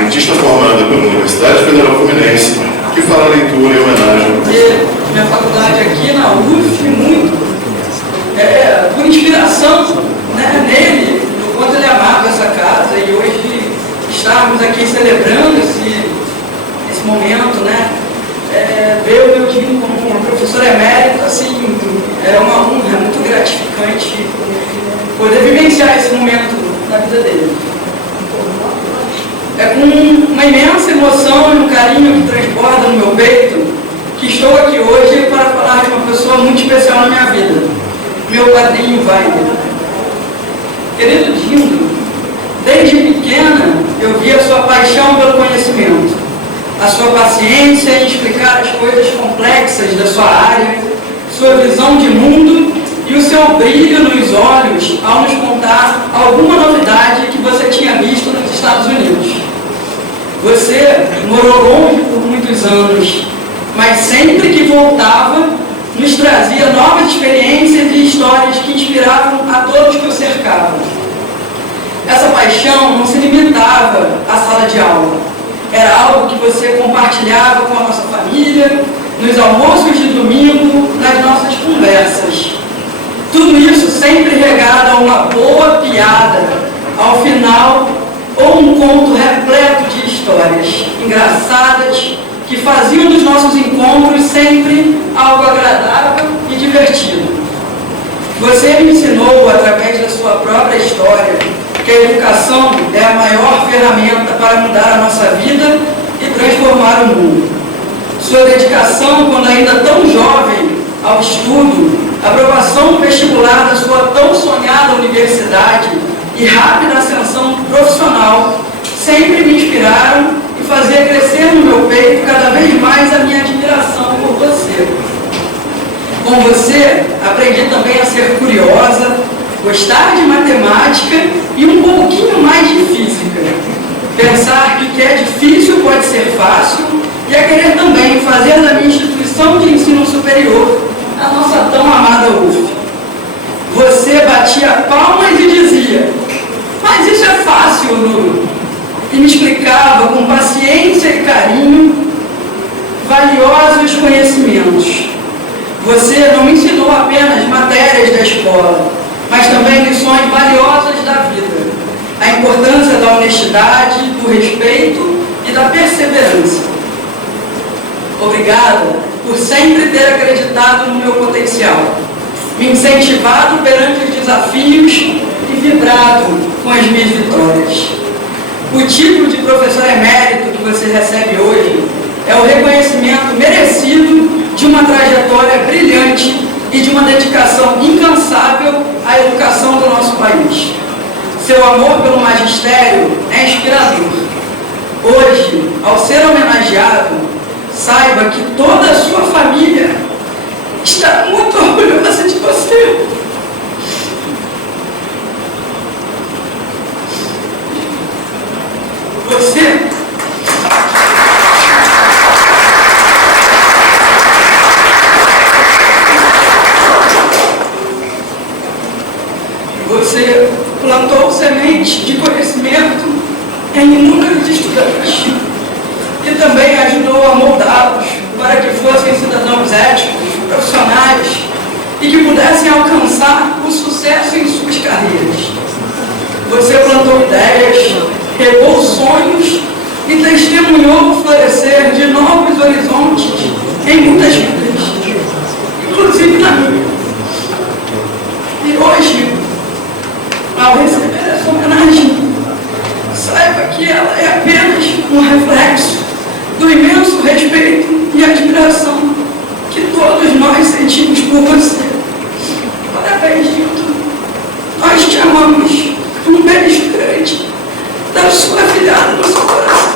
dentista formada pela Universidade Federal Fluminense, que fará leitura em homenagem ao professor. Minha faculdade aqui na UF, muito, por inspiração, né, nele, do quanto ele amava essa casa, e hoje estarmos aqui celebrando esse momento, né, ver o meu time como uma professora emérita, assim, é uma honra, é muito gratificante poder vivenciar esse momento na vida dele. É com uma imensa emoção e um carinho que transborda no meu peito que estou aqui hoje para falar de uma pessoa muito especial na minha vida, meu padrinho Weiner. Querido Dindo, desde pequena eu vi a sua paixão pelo conhecimento, a sua paciência em explicar as coisas complexas da sua área, sua visão de mundo e o seu brilho nos olhos ao nos contar alguma novidade que você tinha visto nos Estados Unidos. Você morou longe por muitos anos, mas sempre que voltava, nos trazia novas experiências e histórias que inspiravam a todos que o cercavam. Essa paixão não se limitava à sala de aula. Era algo que você compartilhava com a nossa família, nos almoços de domingo, nas nossas conversas. Tudo isso sempre regado a uma boa piada, ao final, ou um conto repleto de histórias engraçadas que faziam dos nossos encontros sempre algo agradável e divertido. Você me ensinou, através da sua própria história, que a educação é a maior ferramenta para mudar a nossa vida e transformar o mundo. Sua dedicação, quando ainda tão jovem, ao estudo, a aprovação no vestibular da sua tão sonhada universidade e rápida ascensão profissional sempre me inspiraram e fazia crescer no meu peito cada vez mais a minha admiração por você. Com você, gostar de matemática e um pouquinho mais de física. Pensar que o que é difícil pode ser fácil e a querer também fazer da minha instituição de ensino superior a nossa tão amada UF. Você batia palmas e dizia: mas isso é fácil, Nuno. E me explicava com paciência e carinho valiosos conhecimentos. Você não me ensinou apenas matérias da escola, mas também lições valiosas da vida. A importância da honestidade, do respeito e da perseverança. Obrigada por sempre ter acreditado no meu potencial, me incentivado perante os desafios e vibrado com as minhas vitórias. O título de professor emérito que você recebe hoje é o reconhecimento merecido de uma trajetória brilhante e de uma dedicação incansável à educação do nosso país. Seu amor pelo magistério é inspirador. Hoje, ao ser homenageado, saiba que toda a sua família está muito orgulhosa de você. Você plantou semente de conhecimento em inúmeros estudantes e também ajudou a moldá-los para que fossem cidadãos éticos, profissionais e que pudessem alcançar o sucesso em suas carreiras. Você plantou ideias, regou sonhos e testemunhou o florescer de novos horizontes em muitas vidas, inclusive na minha. E hoje, ao receber essa homenagem, saiba que ela é apenas um reflexo do imenso respeito e admiração que todos nós sentimos por você. Parabéns, Hilton. Nós te amamos. Um beijo grande da sua filhada no seu coração.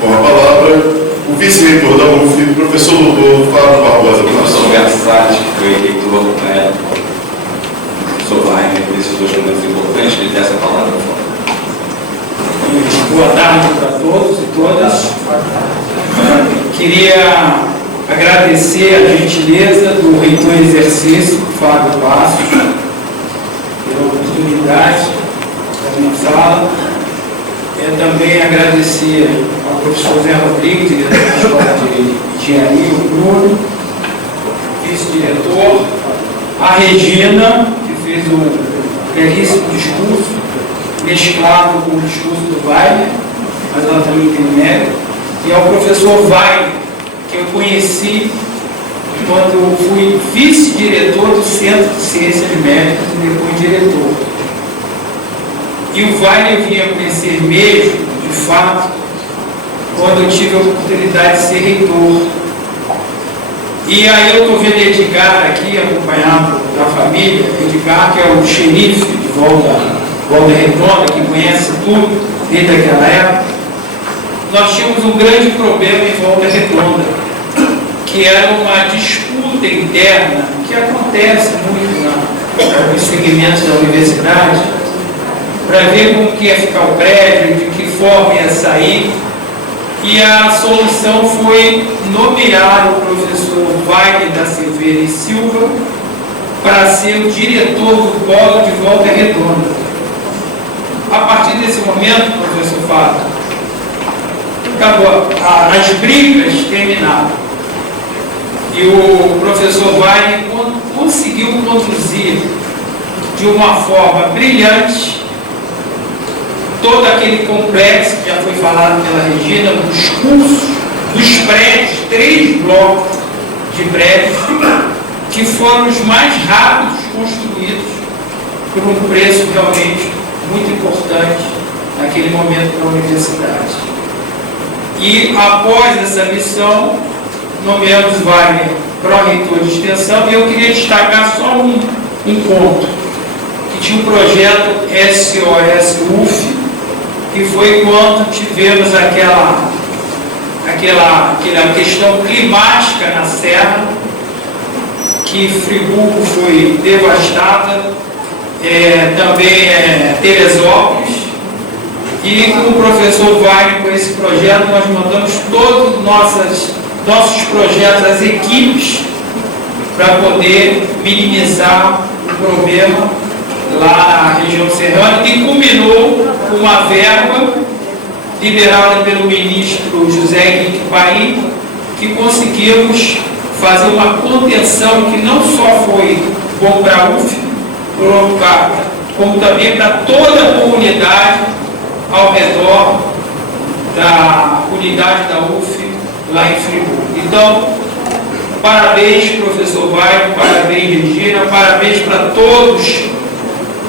Com a palavra, o vice-reitor da UF, o professor doutor Fábio Barbosa. Professor Gassati, que foi reitor, né? Professor Wagner, por esses dois momentos importantes, ele tem essa palavra, por favor. Boa tarde para todos e todas. Queria agradecer a gentileza do reitor em exercício, Fábio Passos, pela oportunidade da minha fala. Também agradecer ao professor Zé Rodrigues, diretor da Escola de Engenharia, o Bruno, vice-diretor, a Regina, que fez um belíssimo discurso, mesclado com o discurso do Wagner, mas ela também tem mérito, e ao professor Wagner, que eu conheci quando eu fui vice-diretor do Centro de Ciências Médicas e depois diretor. E o Wagner eu vinha conhecer mesmo, de fato, quando eu tive a oportunidade de ser reitor. E aí eu estou vendo Edgar aqui, acompanhado da família, Edgar, que é o xerife de Volta Redonda, que conhece tudo desde aquela época. Nós tínhamos um grande problema em Volta Redonda, que era uma disputa interna, que acontece muito nos segmentos da universidade, para ver como que ia ficar o prédio, de que forma ia sair. E a solução foi nomear o professor Wagner da Silveira e Silva para ser o diretor do polo de Volta Redonda. A partir desse momento, professor Fábio, acabou, as brigas terminaram. E o professor Wagner conseguiu conduzir de uma forma brilhante todo aquele complexo que já foi falado pela Regina, dos cursos, dos prédios, 3 blocos de prédios, que foram os mais rápidos construídos por um preço realmente muito importante naquele momento para a universidade. E após essa missão, nomeamos Wagner pró-reitor de extensão, e eu queria destacar só um ponto, que tinha um projeto SOS-UF, que foi quando tivemos aquela questão climática na Serra, que Friburgo foi devastada, também Teresópolis, e com o professor Wagner, com esse projeto, nós mandamos todos os nossos projetos, as equipes, para poder minimizar o problema lá na região serrana, e culminou com uma verba liberada pelo ministro José Henrique Paim, que conseguimos fazer uma contenção que não só foi bom para a UF, como também para toda a comunidade ao redor da unidade da UF lá em Friburgo. Então, parabéns, professor Wagner, parabéns, Regina, parabéns para todos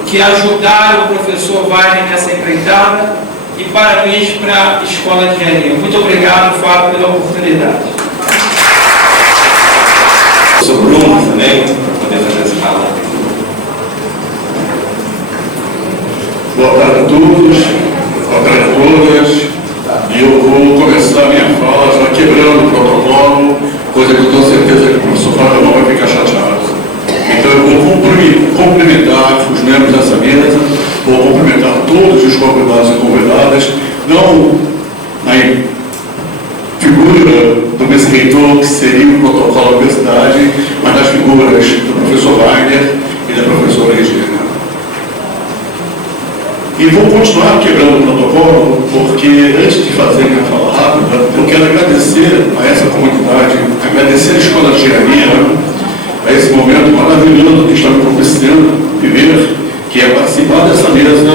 que ajudaram o professor Wagner nessa empreitada, e parabéns para a Escola de Engenharia. Muito obrigado, Fábio, pela oportunidade. Sou Bruno também, para poder fazer essa fala. Boa tarde a todos, boa tarde a todas. E eu vou começar a minha fala já quebrando o protocolo, coisa que eu tenho certeza que o professor Fábio não vai ficar chateado. Então eu vou cumprimentar os membros dessa mesa, vou cumprimentar todos os convidados e convidadas, não na figura do vice-reitor, que seria o protocolo da universidade, mas nas figuras do professor Wagner e da professora Regina. E vou continuar quebrando o protocolo, porque antes de fazer minha fala rápida, eu quero agradecer a essa comunidade, agradecer a Escola de Engenharia, a esse momento maravilhoso que está me propiciando viver, que é participar dessa mesa,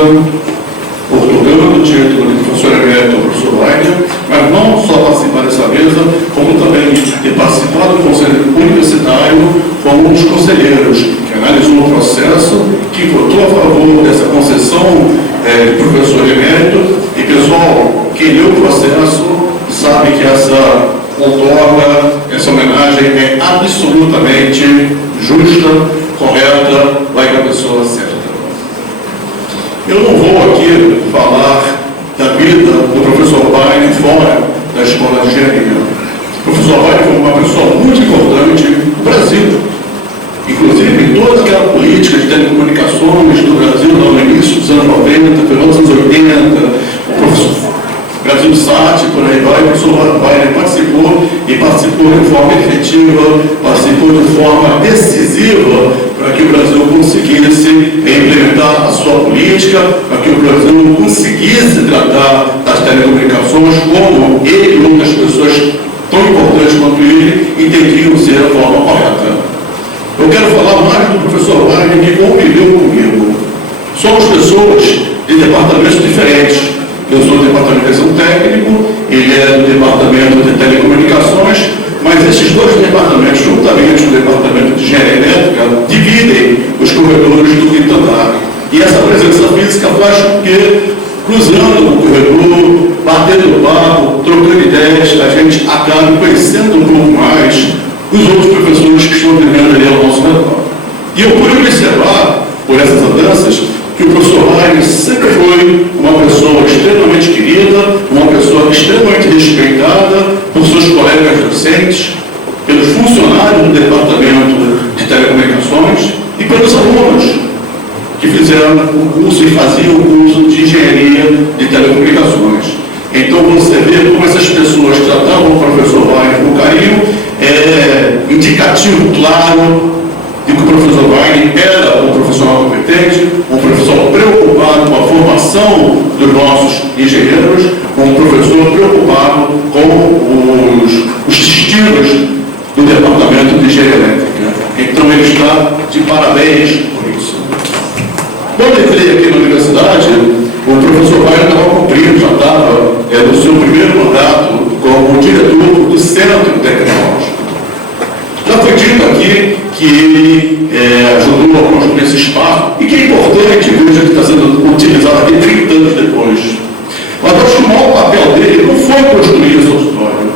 otorgando o título de professor emérito ao professor Wagner, mas não só participar dessa mesa, como também ter participado do Conselho Universitário como um dos conselheiros que analisou o processo, que votou a favor dessa concessão de professor emérito. E, pessoal, quem leu o processo sabe que essa outorga, essa homenagem é absolutamente justa, correta, vai com a pessoa certa. Eu não vou aqui falar da vida do professor Wagner fora da Escola de Engenharia. O professor Wagner foi uma pessoa muito importante no Brasil, inclusive em toda aquela política de telecomunicações do Brasil, no início dos anos 90, final dos anos 80, o professor Brasil Sat, por aí vai, o professor Wagner participou de forma efetiva, participou de forma decisiva para que o Brasil conseguisse implementar a sua política, para que o Brasil conseguisse tratar das telecomunicações como ele e outras pessoas tão importantes quanto ele entendiam ser a forma correta. Eu quero falar mais do professor Wagner, que conviveu comigo. Somos pessoas de departamentos diferentes. Eu sou do departamento de gestão técnico, ele é do departamento de telecomunicações, mas esses dois departamentos, juntamente com o departamento de engenharia elétrica, dividem os corredores do quinto andar. E essa presença física faz com que, cruzando o corredor, batendo papo, trocando ideias, a gente acabe conhecendo um pouco mais os outros professores que estão vivendo ali ao nosso redor. E eu pude observar, por essas andanças, que o professor Wagner sempre foi uma pessoa extremamente querida, uma pessoa extremamente respeitada por seus colegas docentes, pelos funcionários do departamento de telecomunicações e pelos alunos que fizeram o curso e faziam o curso de engenharia de telecomunicações. Então você vê como essas pessoas tratavam o professor Wagner com carinho, indicativo claro de que o professor Wagner era um profissional competente, um professor preocupado com a formação dos nossos engenheiros, um professor preocupado com os destinos do Departamento de Engenharia Elétrica. Então ele está de parabéns por isso. Quando eu entrei aqui na universidade, o professor Wagner estava cumprindo, já estava no seu primeiro mandato como diretor do Centro Tecnológico. Já foi dito aqui que ele ajudou a construir esse espaço e que é importante, veja que está sendo utilizado aqui 30 anos depois. Mas acho que o maior papel dele não foi foi construir esse auditório.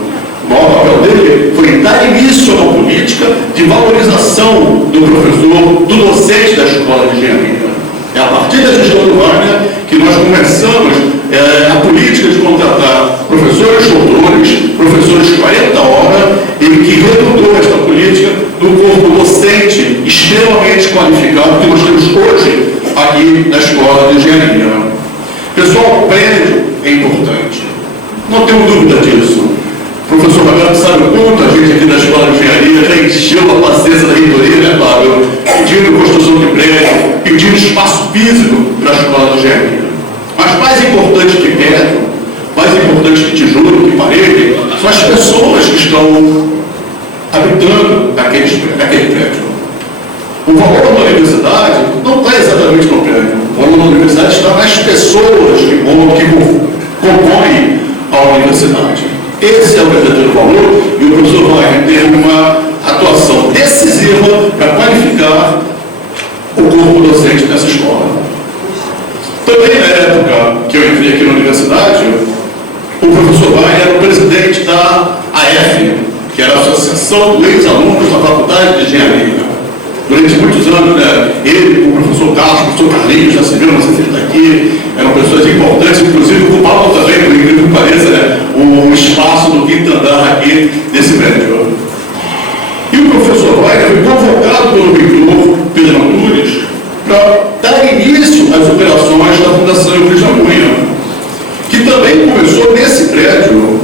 O maior papel dele foi dar início a uma política de valorização do professor, do docente da escola de engenharia. É a partir da gestão do Wagner que nós começamos a política de contratar professores doutores, professores 40 horas, e que redundou esta política do corpo docente extremamente qualificado que nós temos hoje aqui na escola de engenharia. Pessoal, o prédio é importante. Não tenho dúvida disso. O professor Roberto sabe o quanto a gente aqui da escola de engenharia já encheu a paciência da reitoria, né, Fábio? Pedindo construção de prédio, pedindo espaço físico para a escola de engenharia. Mas mais importante que prédio, mais importante que tijolo, que parede, são as pessoas que estão habitando naquele prédio. O valor da universidade não está exatamente no prédio. O valor da universidade está nas pessoas que compõem a universidade. Esse é o verdadeiro valor e o professor vai ter uma atuação decisiva para qualificar o corpo docente dessa escola. Também na época que eu entrei aqui na universidade, o professor Vai era o presidente da AF, que era a Associação dos Ex-Alunos da Faculdade de Engenharia. Durante muitos anos, né, ele, o professor Carlos, o professor Carlinhos, já se viram, não sei se ele está aqui, eram pessoas importantes, inclusive ocupavam também, por incrível que pareça, né, o espaço do quinto andar aqui desse prédio. E o professor Wagner foi convocado pelo reitor Pedro Antunes para dar início às operações da Fundação Euclides da Cunha, que também começou nesse prédio.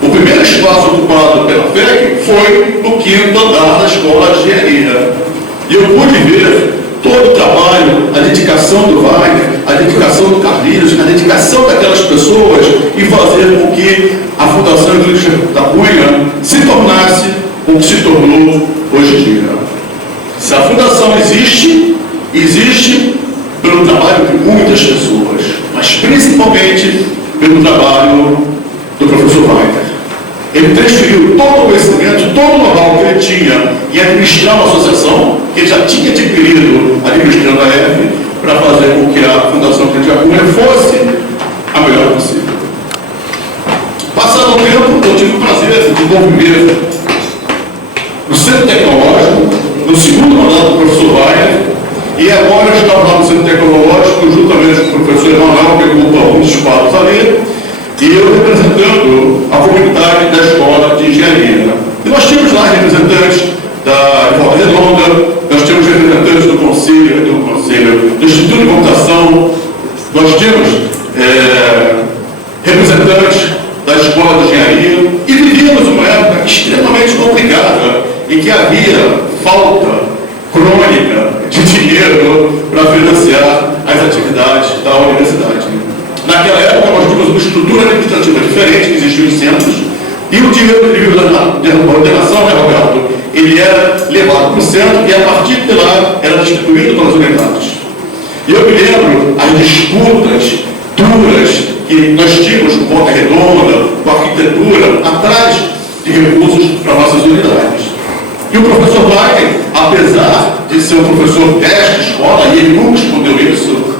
O primeiro espaço ocupado pela FEC foi no quinto andar da Escola de Engenharia. E eu pude ver todo o trabalho, a dedicação do Wagner, a dedicação do Carlinhos, a dedicação daquelas pessoas e fazer com que a Fundação Euclides da Cunha se tornasse o que se tornou hoje em dia. Se a Fundação existe pelo trabalho de muitas pessoas, mas principalmente pelo trabalho do professor Wagner. Ele transferiu todo o conhecimento, todo o know-how que ele tinha em administrar uma associação, que ele já tinha adquirido administrando a EF, para fazer com que a Fundação Euclides da Cunha fosse a melhor possível. Passado o tempo, eu tive o prazer de conviver no Centro Tecnológico, no segundo mandato do professor Wagner, e agora eu estava lá no Centro Tecnológico, juntamente com o professor Emanuel, que ocupa alguns espaços ali, e eu representando a comunidade da Escola de Engenharia. E nós tínhamos lá representantes da Volta Redonda, nós tínhamos representantes do Conselho, do Instituto de Computação, nós tínhamos representantes da Escola de Engenharia, e vivíamos uma época extremamente complicada, em que havia falta crônica de dinheiro para financiar as atividades da universidade. Naquela época, nós tínhamos uma estrutura administrativa diferente, que existiam em centros, e o dinheiro de ordenação, né, Roberto, ele era levado para o centro e, a partir de lá, era distribuído para as unidades. E eu me lembro as disputas duras que nós tínhamos com Volta Redonda, com a arquitetura, atrás de recursos para nossas unidades. E o professor Wagner, apesar de ser um professor desta escola, e ele nunca escondeu isso,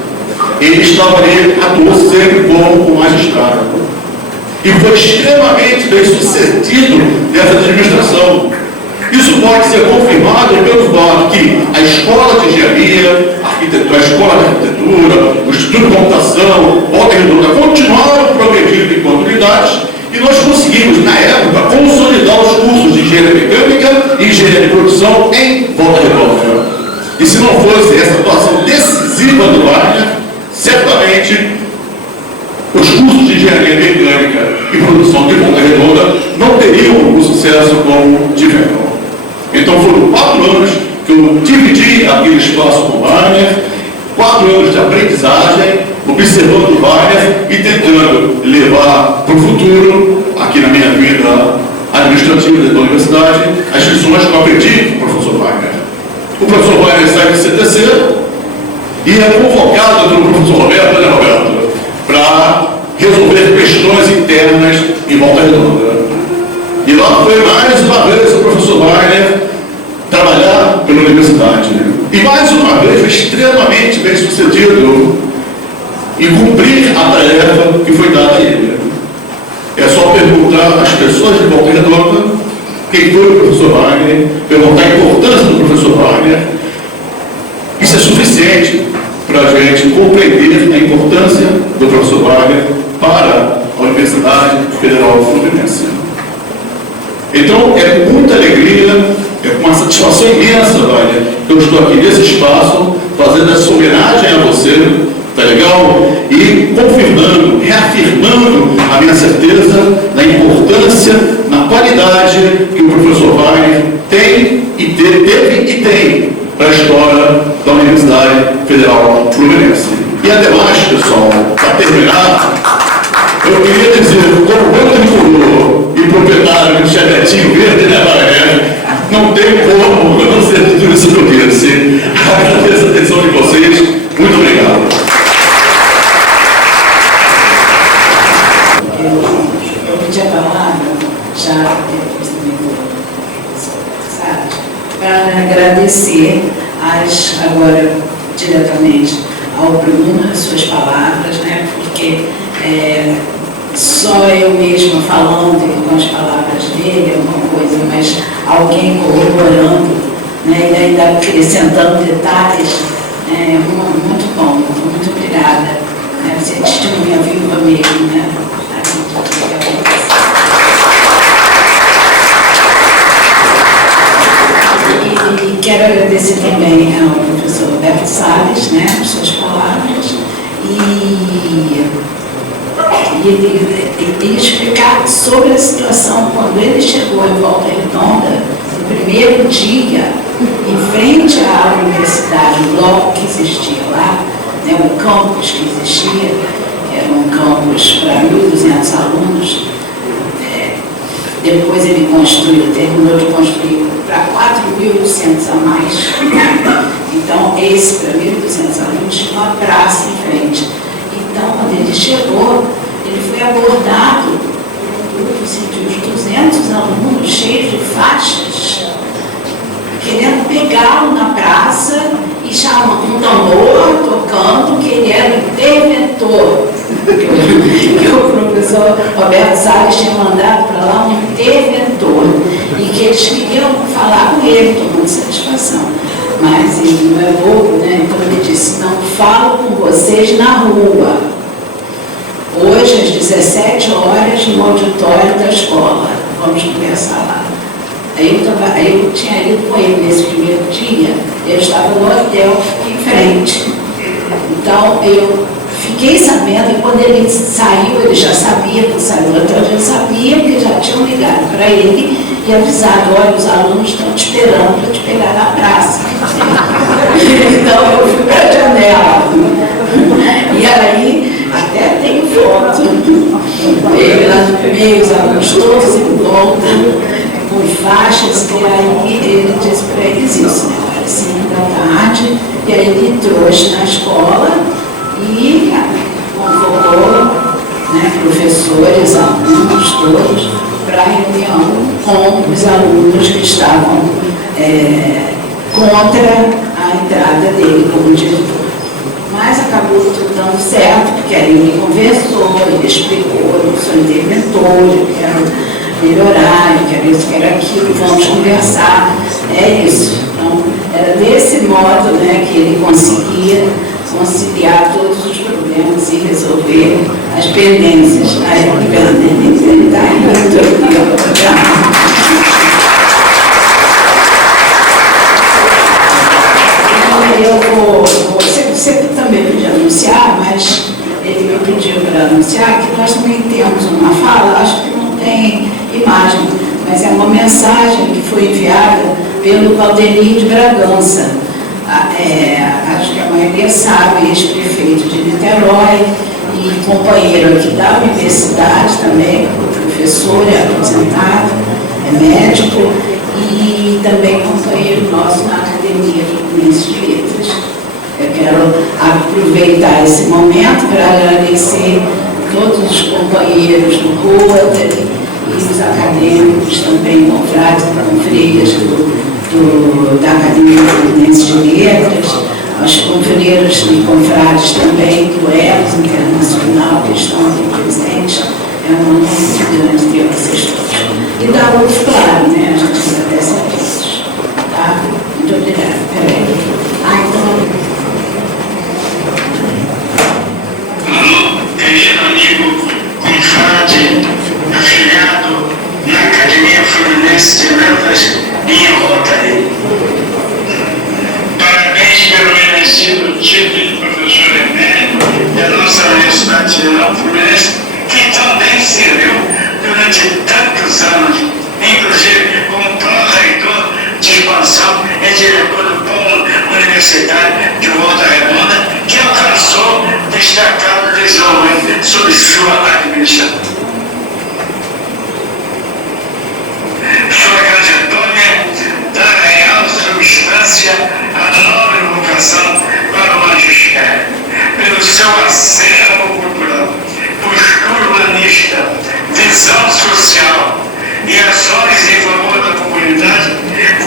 ele estava ali, atuou sempre como o magistrado. E foi extremamente bem sucedido nessa administração. Isso pode ser confirmado pelo fato que a Escola de Engenharia, a Escola de Arquitetura, o Instituto de Computação, Volta Redonda, continuaram progredindo enquanto unidades, e nós conseguimos, na época, consolidar os cursos de Engenharia Mecânica e Engenharia de Produção em Volta Redonda. E se não fosse essa atuação decisiva do Wagner, certamente os cursos de Engenharia Mecânica e Produção de Volta Redonda não teriam o sucesso como tiveram. Então foram 4 anos que eu dividi aquele espaço com o Wagner, 4 anos de aprendizagem, observando o Wagner e tentando levar para o futuro, aqui na minha vida administrativa da universidade, as lições que eu aprendi com o professor Wagner. O professor Wagner sai do CTC e é convocado pelo professor Roberto, né, Roberto, para resolver questões internas em Volta Redonda. E lá foi mais uma vez o professor Wagner trabalhar pela universidade. E mais uma vez foi extremamente bem sucedido em cumprir a tarefa que foi dada a ele. É só perguntar às pessoas de Volta Redonda quem foi o professor Wagner, perguntar a importância do professor Wagner. Isso é suficiente para a gente compreender a importância do professor Wagner para a Universidade Federal Fluminense. Então, é com muita alegria, é com uma satisfação imensa, Wagner, que eu estou aqui nesse espaço, fazendo essa homenagem a você, tá legal? E confirmando, reafirmando a minha certeza na importância, na qualidade que o professor Wagner tem e teve e tem para a história da Universidade Federal Fluminense. E ademais, pessoal, para terminar, eu queria dizer, como bom tricolor e proprietário do Chevetinho Verde, né, Wagner? Não tem como não ser tudo isso que eu disse. Agradeço a atenção de vocês. Muito obrigado. Eu pedi a palavra, já depois também do professor Salles, para agradecer agora diretamente ao Bruno as suas palavras, né, porque só eu mesma falando com as palavras dele é uma coisa, mas alguém corroborando, né, e ainda acrescentando detalhes, muito bom, muito obrigada. Você é testemunha viva mesmo, né? E quero agradecer também ao professor Roberto Salles, né, por suas palavras, e explicar sobre a situação quando ele chegou em Volta Redonda, no primeiro dia, em frente à universidade, o bloco que existia lá, né, o campus que existia, era um campus para 1.200 alunos. Depois ele terminou de construir para 4.800 a mais. Então, esse para 1.200 alunos tinha uma praça em frente. Então, quando ele chegou, ele foi abordado por um grupo de uns 200 alunos cheios de faixas, querendo pegá-lo na praça e chamando um tambor, tocando, que ele era o interventor. Que o professor Roberto Salles tinha mandado para lá um interventor. E que eles queriam falar com ele, tomando satisfação. Mas ele não é bobo, né? Então ele disse, não falo com vocês na rua. Hoje, às 17 horas, no auditório da escola. Vamos conversar lá. Aí eu tinha ido com ele nesse primeiro dia, eu estava no hotel em frente. Então, eu fiquei sabendo, e quando ele saiu, ele já sabia que saiu do hotel, já sabia, porque já tinham ligado para ele e avisado, olha, os alunos estão te esperando para te pegar na praça. Então, eu fui para a janela. E aí, até tenho foto. Ele lá no meio, os alunos todos em volta, com faixas, e aí ele disse para eles isso, né? Era 5 da tarde, e aí ele trouxe na escola e convocou, né, professores, alunos todos, para a reunião com os alunos que estavam contra a entrada dele como diretor. Mas acabou tudo dando certo, porque aí ele conversou, ele explicou, eu sou interventor, eu quero melhorar, eu quero isso, quero aquilo, vamos conversar, é isso. Então, era desse modo, né, que ele conseguia conciliar todos os problemas e resolver as pendências. Aí, ele está indo você também podia anunciar, mas ele me pediu para anunciar que nós também temos uma fala, acho que não tem imagem, mas é uma mensagem que foi enviada pelo Valdemir de Bragança. Acho que a maioria sabe, ex-prefeito de Niterói e companheiro aqui da universidade também, professor, é aposentado, é médico e também companheiro nosso na Academia Fluminense de Letras. Eu quero aproveitar esse momento para agradecer todos os companheiros do Rotary e os acadêmicos também, confrades e confreiras da Academia Fluminense de Letras, aos companheiros e confrades também do ELS Internacional que estão aqui presentes. É um momento destacado desenvolvimento sobre sua administração. Sua trajetória dá real substância à nova vocação para o magistério, pelo seu acervo cultural, postura humanista, visão social e ações em favor da comunidade.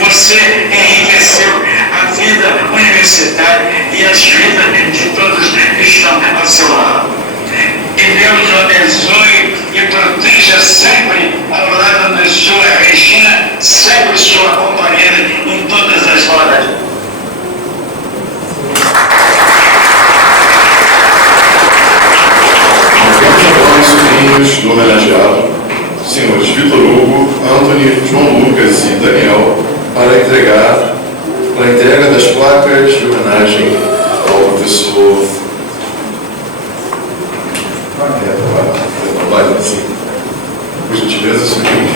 Você enriqueceu a vida universitária e as vidas de todos que estão ao seu lado. Que Deus o abençoe e proteja sempre ao lado de sua Regina, sempre sua companheira em todas as horas. Temos agora os sobrinhos do homenageado, senhores Vitor Hugo, Anthony, João Lucas e Daniel, para a entrega das placas de homenagem ao professor. Por gentileza, sobrinhos.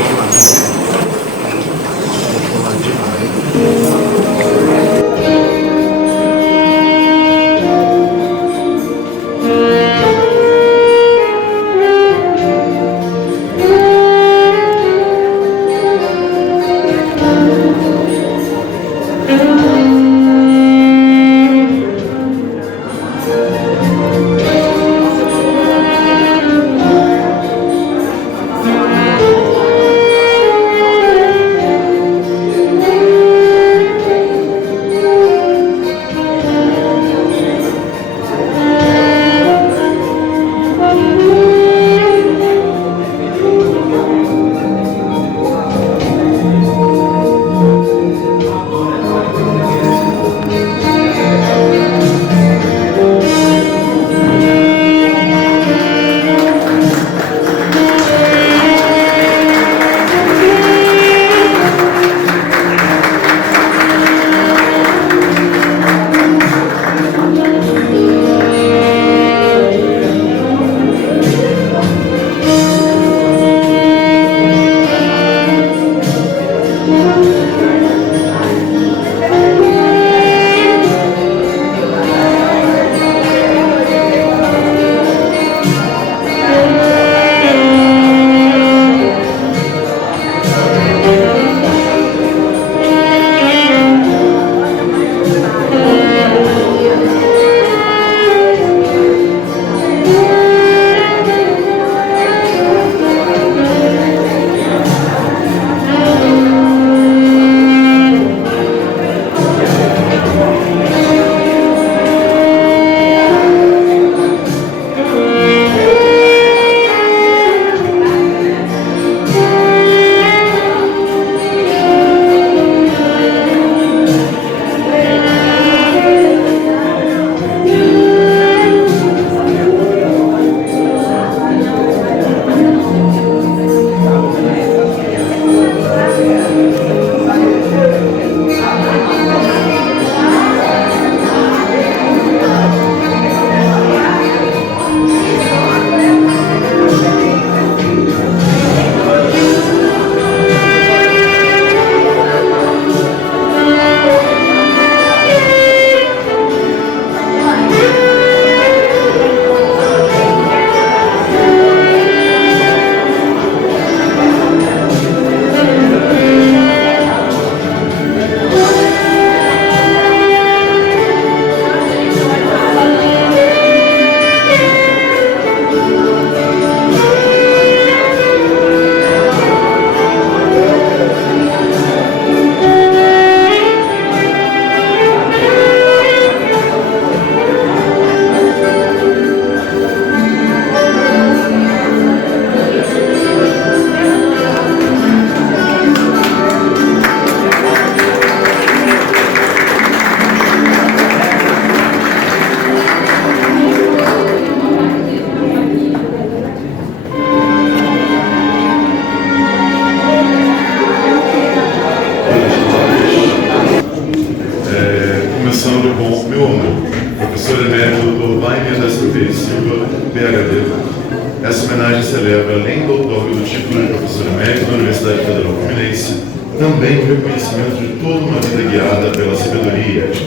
Essa homenagem celebra, além do outorgo do título de professor emérito da Universidade Federal Fluminense, também o reconhecimento de toda uma vida guiada pela sabedoria e ética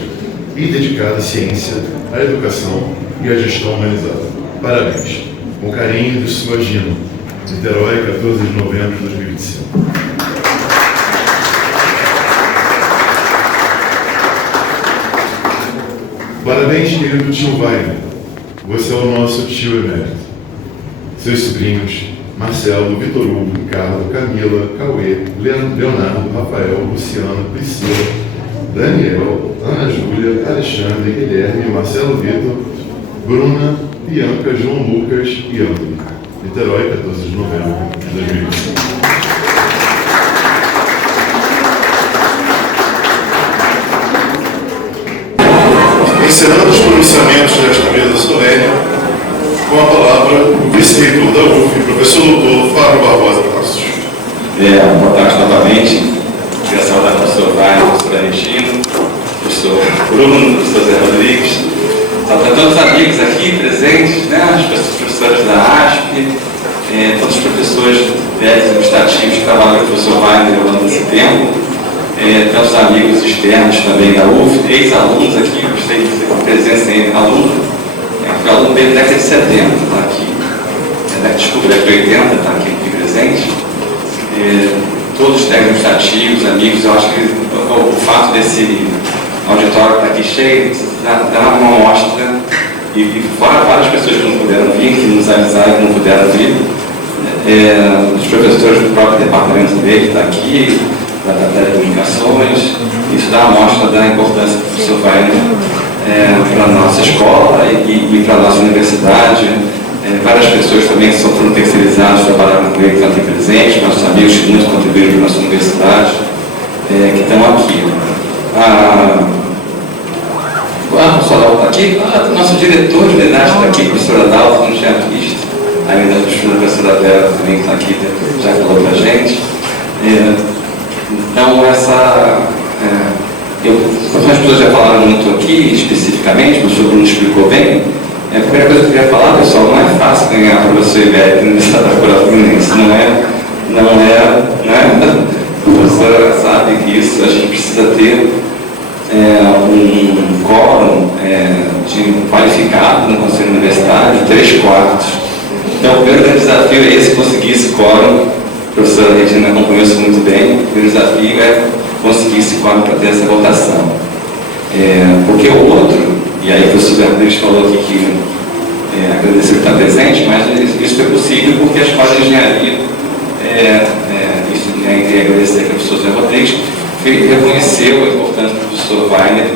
e dedicada à ciência, à educação, e a gestão humanizada. Parabéns. Com carinho de sua Gino. Niterói, 14 de novembro de 2025. Parabéns, querido tio Wagner. Você é o nosso tio emérito. Seus sobrinhos, Marcelo, Vitor Hugo, Ricardo, Camila, Cauê, Leonardo, Rafael, Luciano, Priscila, Daniel, Ana Júlia, Alexandre, Guilherme, Marcelo Vitor, Bruna, Bianca, João Lucas e Anthony. Niterói, 14 de novembro de 2025. Encerrando os pronunciamentos desta mesa solene, com a palavra o vice-reitor da UF, professor doutor Fábio Barbosa Passos. Boa tarde novamente. Queria saudar o professor Wagner, o professor Regina, o professor Bruno, o professor Zé Rodrigues, saudar todos os amigos aqui presentes, né, os professores da ASP, todos os professores administrativos que trabalham com o professor Wagner ao longo desse tempo, tantos amigos externos também da UF, ex-alunos aqui, gostei de ter presença em aluno, foi aluno desde a década de 70, está aqui, desculpa, década de 80, está aqui presente. Todos os administrativos, amigos, eu acho que o fato desse auditório estar aqui cheio dá uma amostra, e várias pessoas que não puderam vir, que nos avisaram que não puderam vir, os professores do próprio departamento dele que está aqui, da telecomunicações, isso dá uma amostra da importância do professor Wagner para a nossa escola e para a nossa universidade. Várias pessoas também que foram terceirizadas, trabalharam com ele, estão aqui presentes, nossos amigos que muito contribuíram para a nossa universidade, que estão aqui. O professor Adalto está aqui, nosso diretor de unidade está aqui, o professor Adalto, não tinha visto, ainda a professora Vera também que está aqui, já falou para a gente. Então, as pessoas já falaram muito aqui, especificamente, o professor Bruno explicou bem. A primeira coisa que eu queria falar, pessoal, não é fácil ganhar professor IBEP na Universidade da Rural Fluminense, a professora sabe que isso, a gente precisa ter um quórum qualificado no Conselho Universitário, 3/4. Então, o primeiro grande desafio é esse, conseguir esse quórum. A professora Regina acompanhou isso muito bem. O primeiro desafio é conseguir esse quórum para ter essa votação. Porque o outro, e aí o professor Rodrigues falou aqui que agradeceu por estar presente, mas isso foi possível porque a Escola de Engenharia, e agradecer aqui ao professor Zé Rodrigues, reconheceu a importância do professor Wagner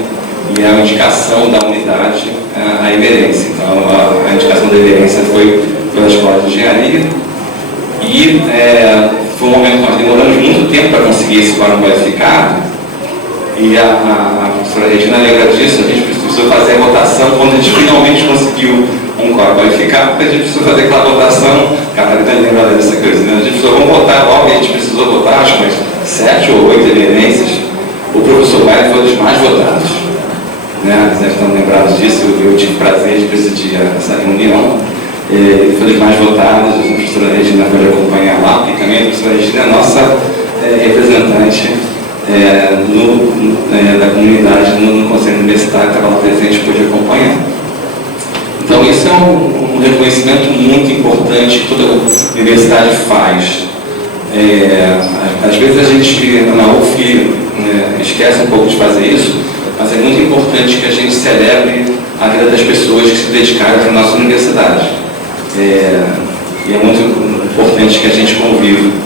e a indicação da unidade à emerência. Então, a indicação da emerência foi pela Escola de Engenharia e foi um momento que nós demoramos muito tempo para conseguir esse quórum qualificado. E a professora Regina lembra disso, a gente precisou fazer a votação quando a gente finalmente conseguiu um quórum qualificado, porque a gente precisou fazer aquela votação, Catarina lembra dessa coisa, né? A gente precisou, vamos votar logo, a gente precisou votar, acho que 7 ou 8 emerências. O professor Wagner foi um dos mais votados, né? Vocês estão lembrados disso, eu tive o prazer de presidir essa reunião, ele foi dos mais votados, a professora Regina foi acompanhar lá, porque também a professora Regina é a nossa representante da comunidade no Conselho Universitário, que estava lá presente e pôde acompanhar. Então, isso é um reconhecimento muito importante que toda universidade faz. Às vezes a gente, na UF, esquece um pouco de fazer isso, mas é muito importante que a gente celebre a vida das pessoas que se dedicaram para a nossa universidade. E é muito importante que a gente conviva.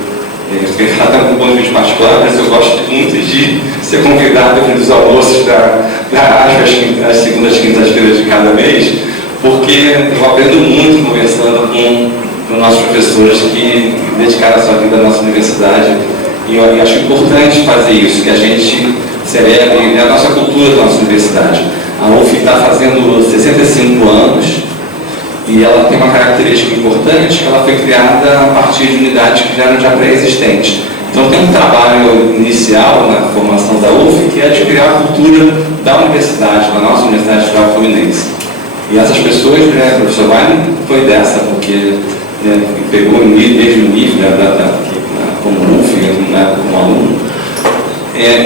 Eu falar com um ponto de vista particular, mas eu gosto muito de ser convidado para os almoços da ASP às segundas, quintas-feiras de cada mês, porque eu aprendo muito conversando com nossos professores que dedicaram a sua vida à nossa universidade, e eu acho importante fazer isso, que a gente celebre a nossa cultura da nossa universidade. A UF está fazendo 65 anos, e ela tem uma característica importante, que ela foi criada a partir de unidades que já eram já pré-existentes. Então tem um trabalho inicial na formação da UF, que é de criar a cultura da universidade, da nossa Universidade Federal Fluminense. E essas pessoas, o professor Wagner foi dessa, porque pegou desde o nível como UF, como aluno,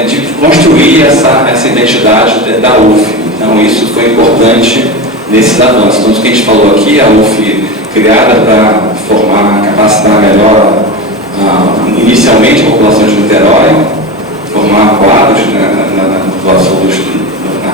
de construir essa identidade da UF. Então isso foi importante nesses avanços. Então, o que a gente falou aqui, a UF criada para formar, capacitar melhor, inicialmente a população de Niterói, formar quadros na população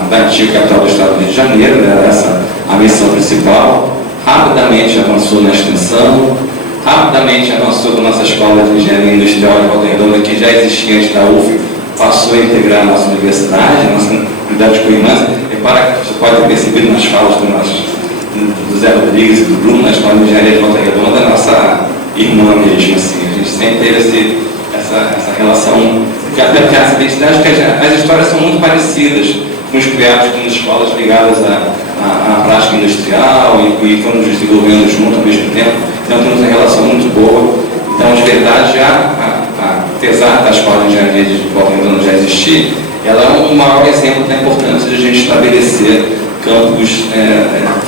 da antiga capital do estado do Rio de Janeiro, era essa a missão principal. Rapidamente avançou na extensão, rapidamente avançou com a nossa escola de engenharia industrial de Volta Redonda, que já existia antes da UF, passou a integrar a nossa universidade, a nossa unidade de coordenância. Repara que você pode ter percebido nas falas do Zé Rodrigues e do Bruno, na escola de engenharia de Volta Redonda, a nossa irmã mesmo, assim. A gente sempre teve essa relação, até porque essa identidade, que as histórias são muito parecidas, com os criados com escolas ligadas à prática industrial e fomos desenvolvendo junto ao mesmo tempo. Então temos uma relação muito boa. Então, de verdade, apesar da escola de engenharia de Volta Redonda já existir, ela é um maior exemplo da importância de a gente estabelecer campos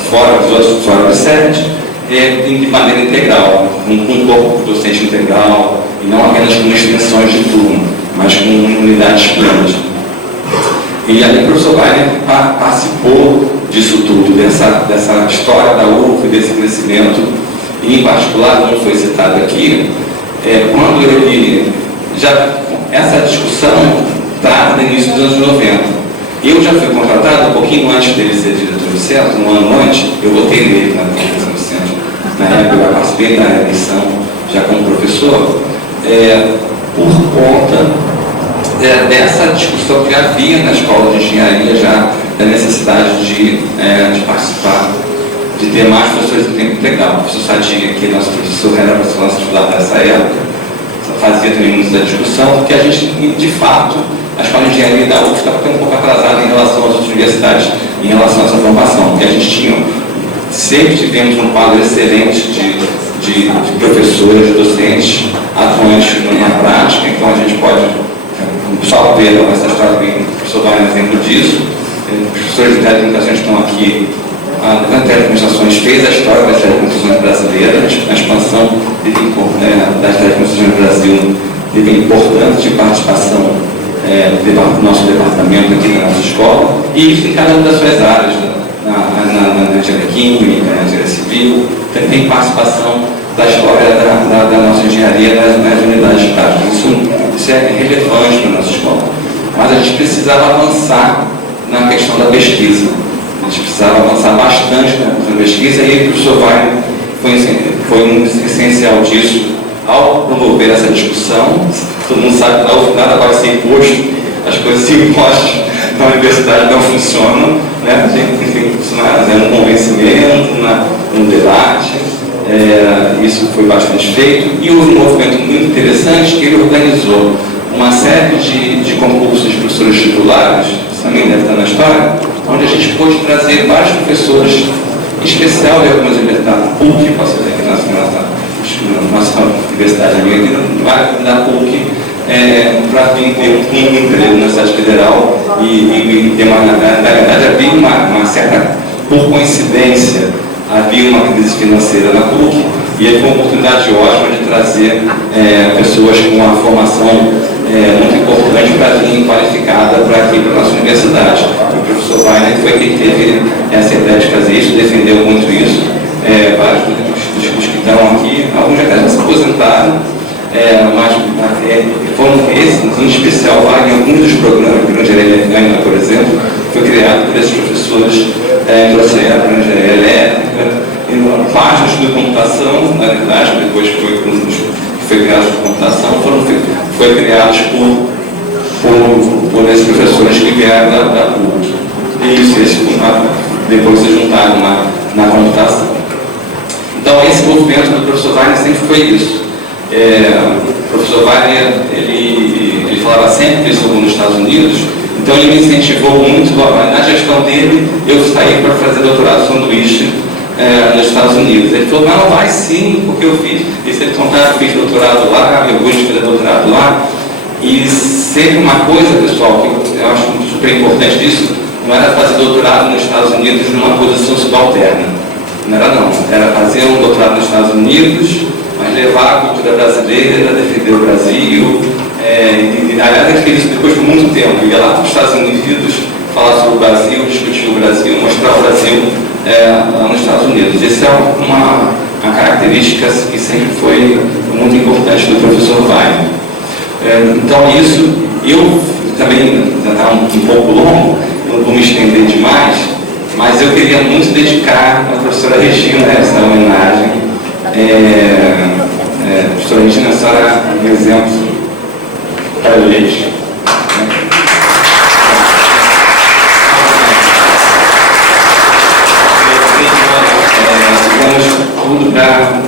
fora dos outros, fora do SET, de maneira integral, com um corpo docente integral, e não apenas com extensões de turno, mas com unidades plenas. E ali o professor Wagner participou disso tudo, dessa história da UF, desse crescimento, e em particular, como foi citado aqui, quando ele essa discussão trata do início dos anos 90. Eu já fui contratado um pouquinho antes dele ser diretor do centro, um ano antes, eu votei nele na direção do centro. Na época eu participei da eleição já como professor, por conta dessa discussão que havia na escola de engenharia já, da necessidade de participar, de ter mais professores em tempo integral. O professor Sadinha, que nosso professor era professor nosso titular nessa época, fazia também muito da discussão, porque a gente, de fato, a escola de engenharia da UF estava um pouco atrasada em relação às outras universidades, em relação a essa formação, porque a gente sempre tivemos um quadro excelente de professores, de docentes, atuantes na prática. Então a gente pode só ver essa história que o professor vai um exemplo disso. Os professores de telecomunicações estão aqui. A Telecomunicações fez a história das telecomunicações brasileiras, a expansão das telecomunicações no Brasil teve importante participação do nosso departamento aqui na nossa escola, e isso em cada uma das suas áreas, na engenharia química, na engenharia civil, tem participação da história da nossa engenharia nas unidades práticas. Isso é relevante para a nossa escola. Mas a gente precisava avançar na questão da pesquisa. A gente precisava avançar bastante na pesquisa, e o professor Wagner foi um essencial disso ao promover essa discussão. Todo mundo sabe que ao final vai ser imposto, as coisas impostas na universidade não funcionam, né? A gente tem que funcionar um convencimento, um debate. Isso foi bastante feito, e houve um movimento muito interessante que ele organizou uma série de concursos de professores titulares, isso também deve estar na história, onde a gente pôde trazer vários professores, em especial de algumas universidades, PUC, posso dizer que nossa universidade da PUC, para vir ter um emprego na cidade federal e ter na verdade havia uma certa, por coincidência, havia uma crise financeira na PUC, e aí foi uma oportunidade ótima de trazer pessoas com uma formação muito importante para vir qualificada para aqui, para a nossa universidade. O professor Wagner foi quem teve essa ideia de fazer isso, defendeu muito isso. Vários dos que estão aqui, alguns já até se aposentaram, mas foram esses, em especial, Wagner, alguns dos programas, o Engenharia Mecânica, por exemplo, foi criado por esses professores trouxeram para engenharia elétrica, parte do estudo de computação, na verdade, depois que foi criado o de computação, foi criados por esses professores que vieram da PUC. E isso, depois se juntaram na computação. Então, esse movimento do professor Wagner sempre foi isso. O professor Wagner, ele falava sempre isso nos Estados Unidos, então ele me incentivou muito. Na gestão dele, eu saí para fazer doutorado sanduíche nos Estados Unidos. Ele falou, não, vai sim, porque eu fiz. E se ele contar, eu fiz doutorado lá, eu gosto de fazer doutorado lá. E sempre uma coisa, pessoal, que eu acho super importante disso, não era fazer doutorado nos Estados Unidos numa posição subalterna. Não era não. Era fazer um doutorado nos Estados Unidos, mas levar a cultura brasileira, defender o Brasil. Aliás, ele fez isso depois de muito tempo. Ia lá para os Estados Unidos falar sobre o Brasil, discutir o Brasil, mostrar o Brasil lá nos Estados Unidos. Essa é uma característica que sempre foi muito importante do professor Wagner. Então isso, eu também, está um pouco longo, não vou me estender demais, mas eu queria muito dedicar à professora Regina essa homenagem. Professora Regina, a senhora é um exemplo para a gente. Tudo para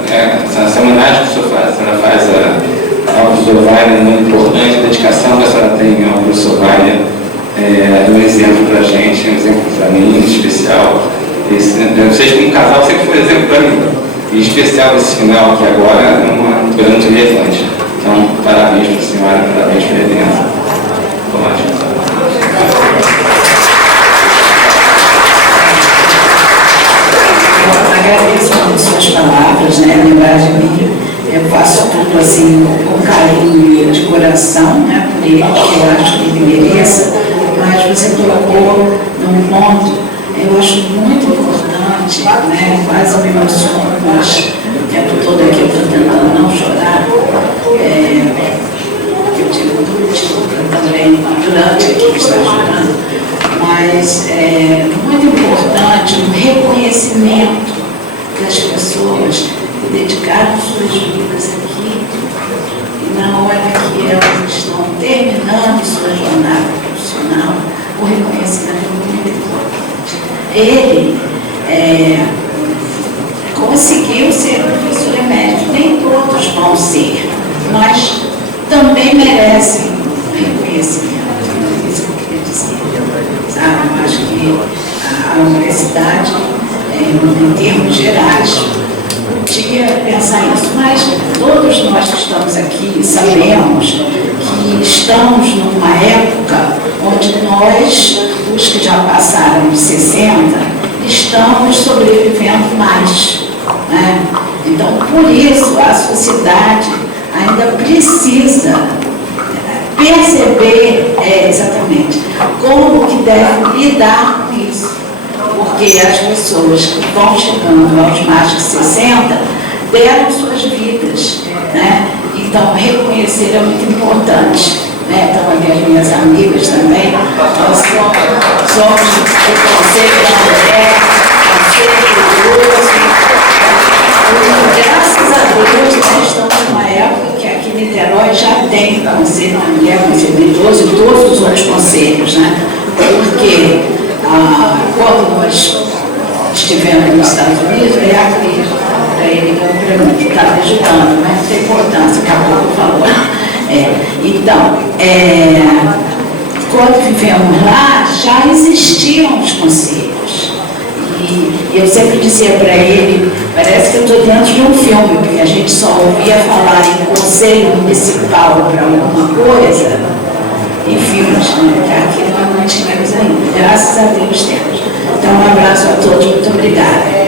essa homenagem que a senhora faz ao professor Wagner é muito importante, a dedicação que a senhora tem ao professor Wagner é um exemplo para a gente, um exemplo para mim, em especial. Vocês como casal sempre foi exemplo para mim, e em especial esse final aqui agora é uma coisa muito relevante. Então, parabéns para a senhora, parabéns para a Helena. Agradeço muito suas palavras, né? Lembrar de mim. Eu faço tudo assim com carinho e de coração, né? Por ele, que eu acho que ele mereça. Mas você colocou num ponto, eu acho muito importante, né? Quase me emociono, mas o tempo todo aqui eu estou tentando não chorar. Eu tive também durante aqui está chorando. Mas é muito importante o reconhecimento das pessoas que dedicaram suas vidas aqui e na hora que elas estão terminando sua jornada profissional, o reconhecimento é muito importante. Ele conseguiu ser professor emérito, nem todos vão ser, mas também merecem reconhecimento. Isso que eu queria dizer. Eu acho que a universidade, em termos gerais, podia pensar nisso, mas todos nós que estamos aqui sabemos que estamos numa época onde nós, os que já passaram de 60, estamos sobrevivendo mais, né? Então, por isso, a sociedade ainda precisa perceber exatamente como que deve lidar com isso. Porque as pessoas que vão chegando aos mais de 60 deram suas vidas, né? Então, reconhecer é muito importante. Né? Então, aqui as minhas amigas também, nós somos do Conselho da Mulher, Conselho Idoso. Graças a Deus, nós estamos numa época que aqui em Niterói já tem Conselho da Mulher, Conselho do Idoso e todos os outros conselhos, né? Porque quando nós estivemos nos Estados Unidos, é a Cris, para ele que estava ajudando, mas tem importância, que a pouco falou. Então, quando vivemos lá, já existiam os conselhos. E eu sempre dizia para ele, parece que eu estou dentro de um filme, porque a gente só ouvia falar em conselho municipal para alguma coisa, em filmes, né? Que aqui nós não tínhamos ainda. Graças a Deus temos. Então, um abraço a todos, muito obrigada.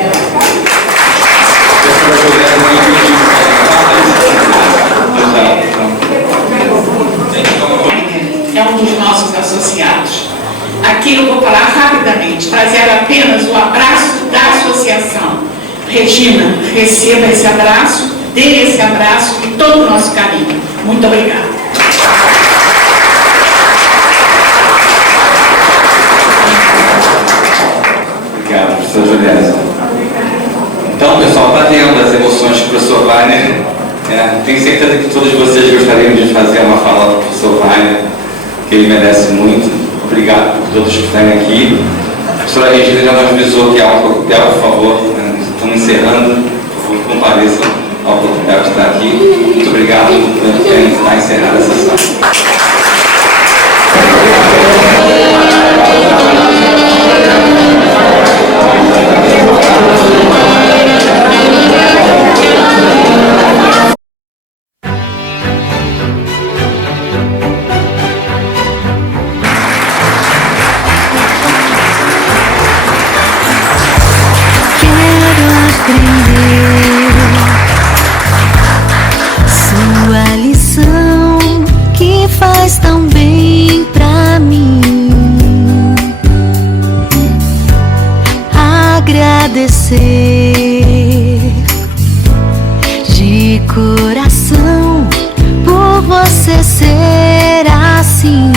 É um dos nossos associados. Aqui eu vou falar rapidamente, trazer apenas o abraço da associação. Regina, receba esse abraço, dê esse abraço e todo o nosso carinho. Muito obrigada. Obrigado, professor Juliana. Então, pessoal, está vendo as emoções que o professor Wagner. Tenho certeza que todos vocês gostariam de fazer uma fala do professor Wagner, que ele merece muito. Obrigado por todos que estão aqui. A professora Regina já nos avisou que há um coquetel, por favor. Estamos encerrando. Por favor, compareçam ao coquetel que está aqui. Muito obrigado por estar encerrada a sessão. Sua lição que faz tão bem pra mim. coração por você ser assim.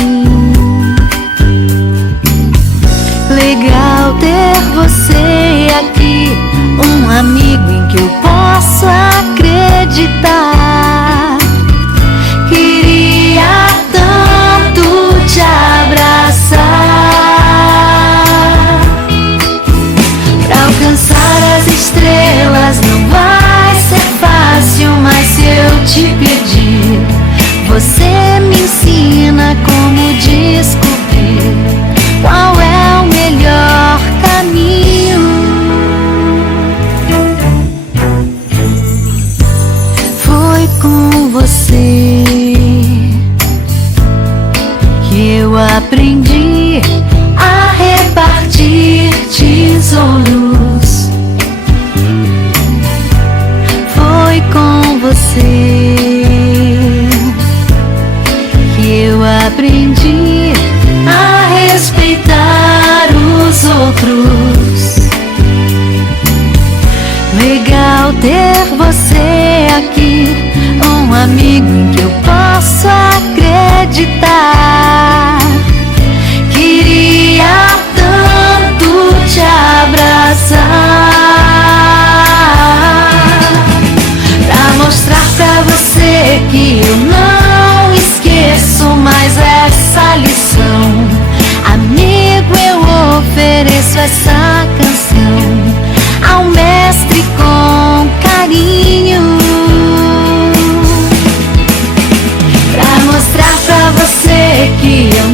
Legal ter você aqui, um amigo em que eu posso acreditar. Queria tanto te abraçar. Pra alcançar as estrelas não vai ser fácil, mas se eu te pedir, você me ensina como descobrir qual é o melhor caminho. Foi com você que eu aprendi a repartir tesouros. Foi com você que eu aprendi a respeitar os outros. Legal ter você aqui, um amigo em que eu posso acreditar. Queria tanto te abraçar, pra mostrar pra você que eu não esqueço mais essa lição. Amigo, eu ofereço essa canção ao mestre com carinho, pra mostrar pra você que eu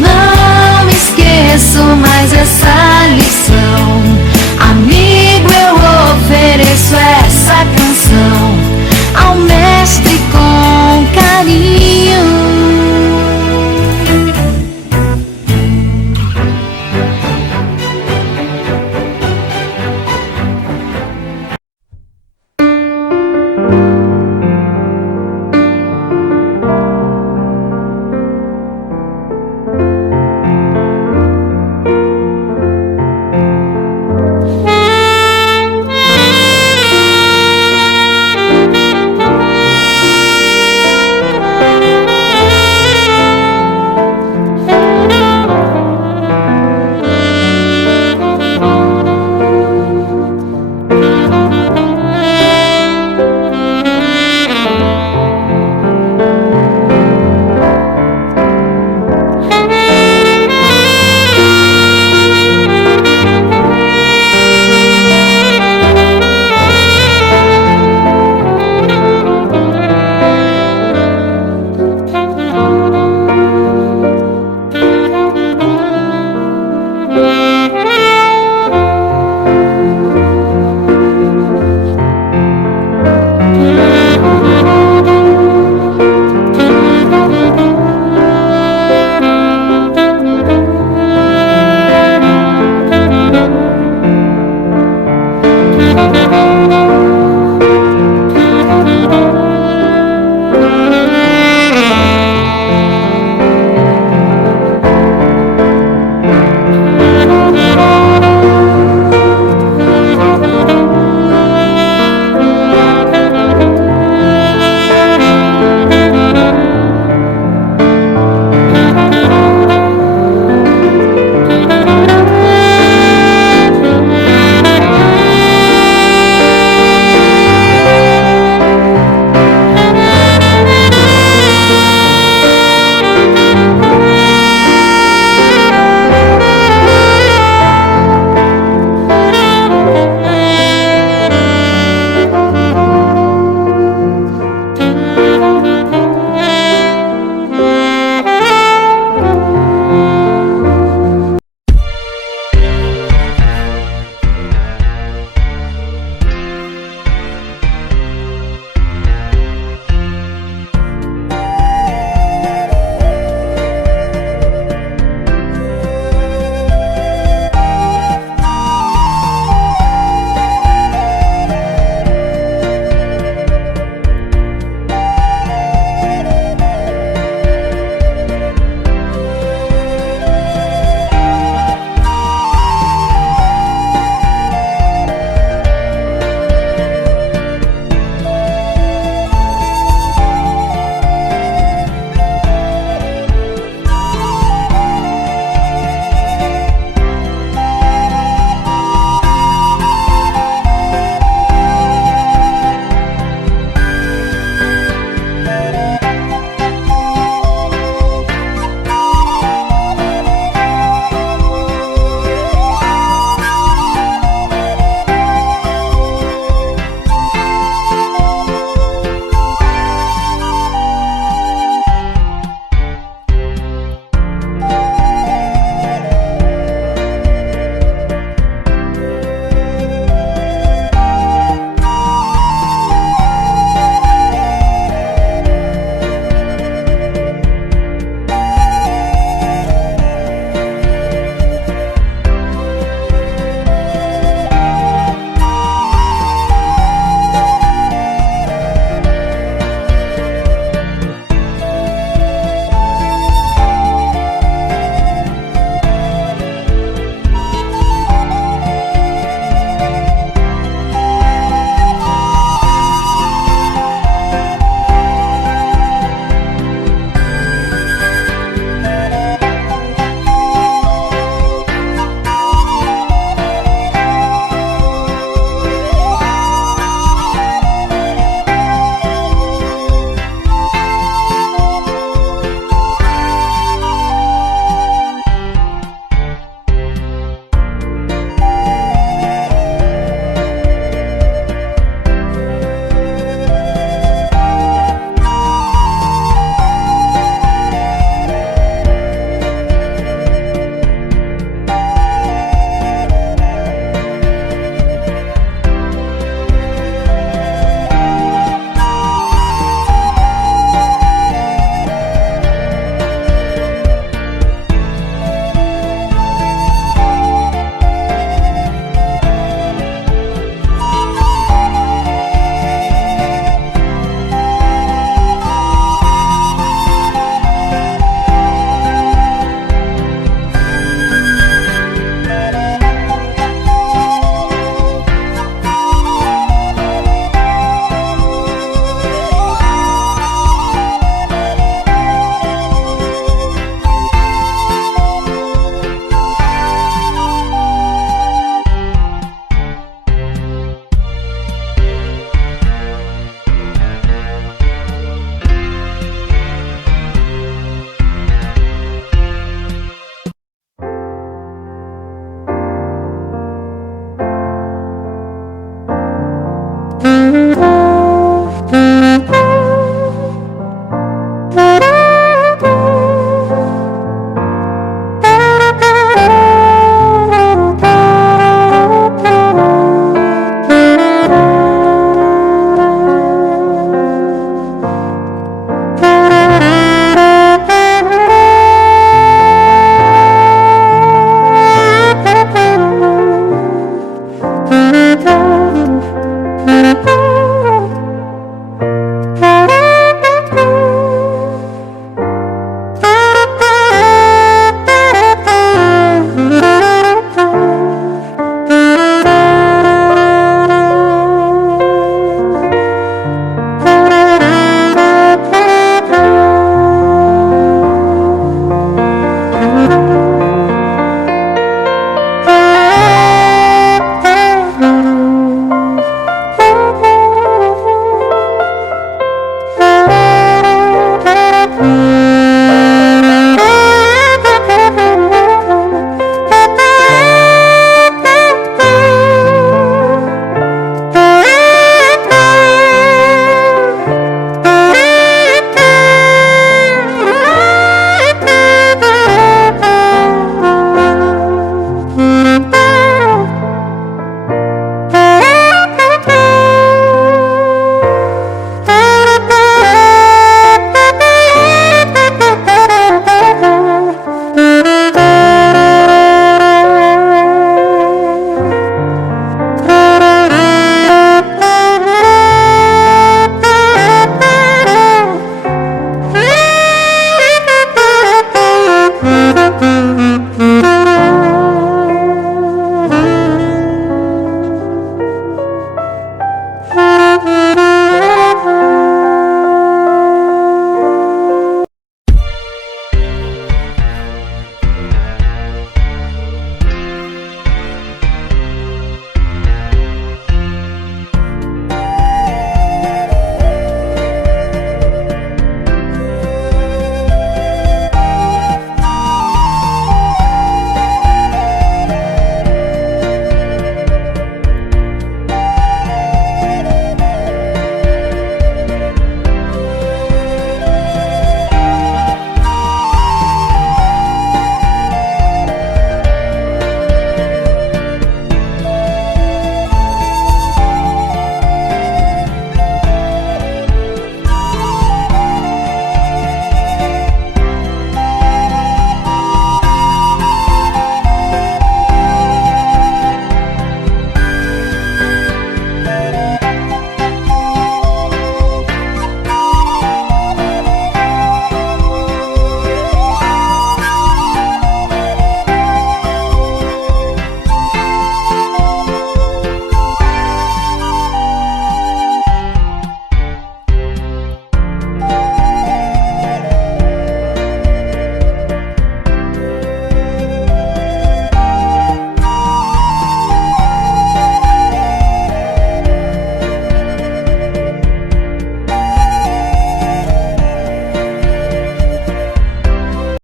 Música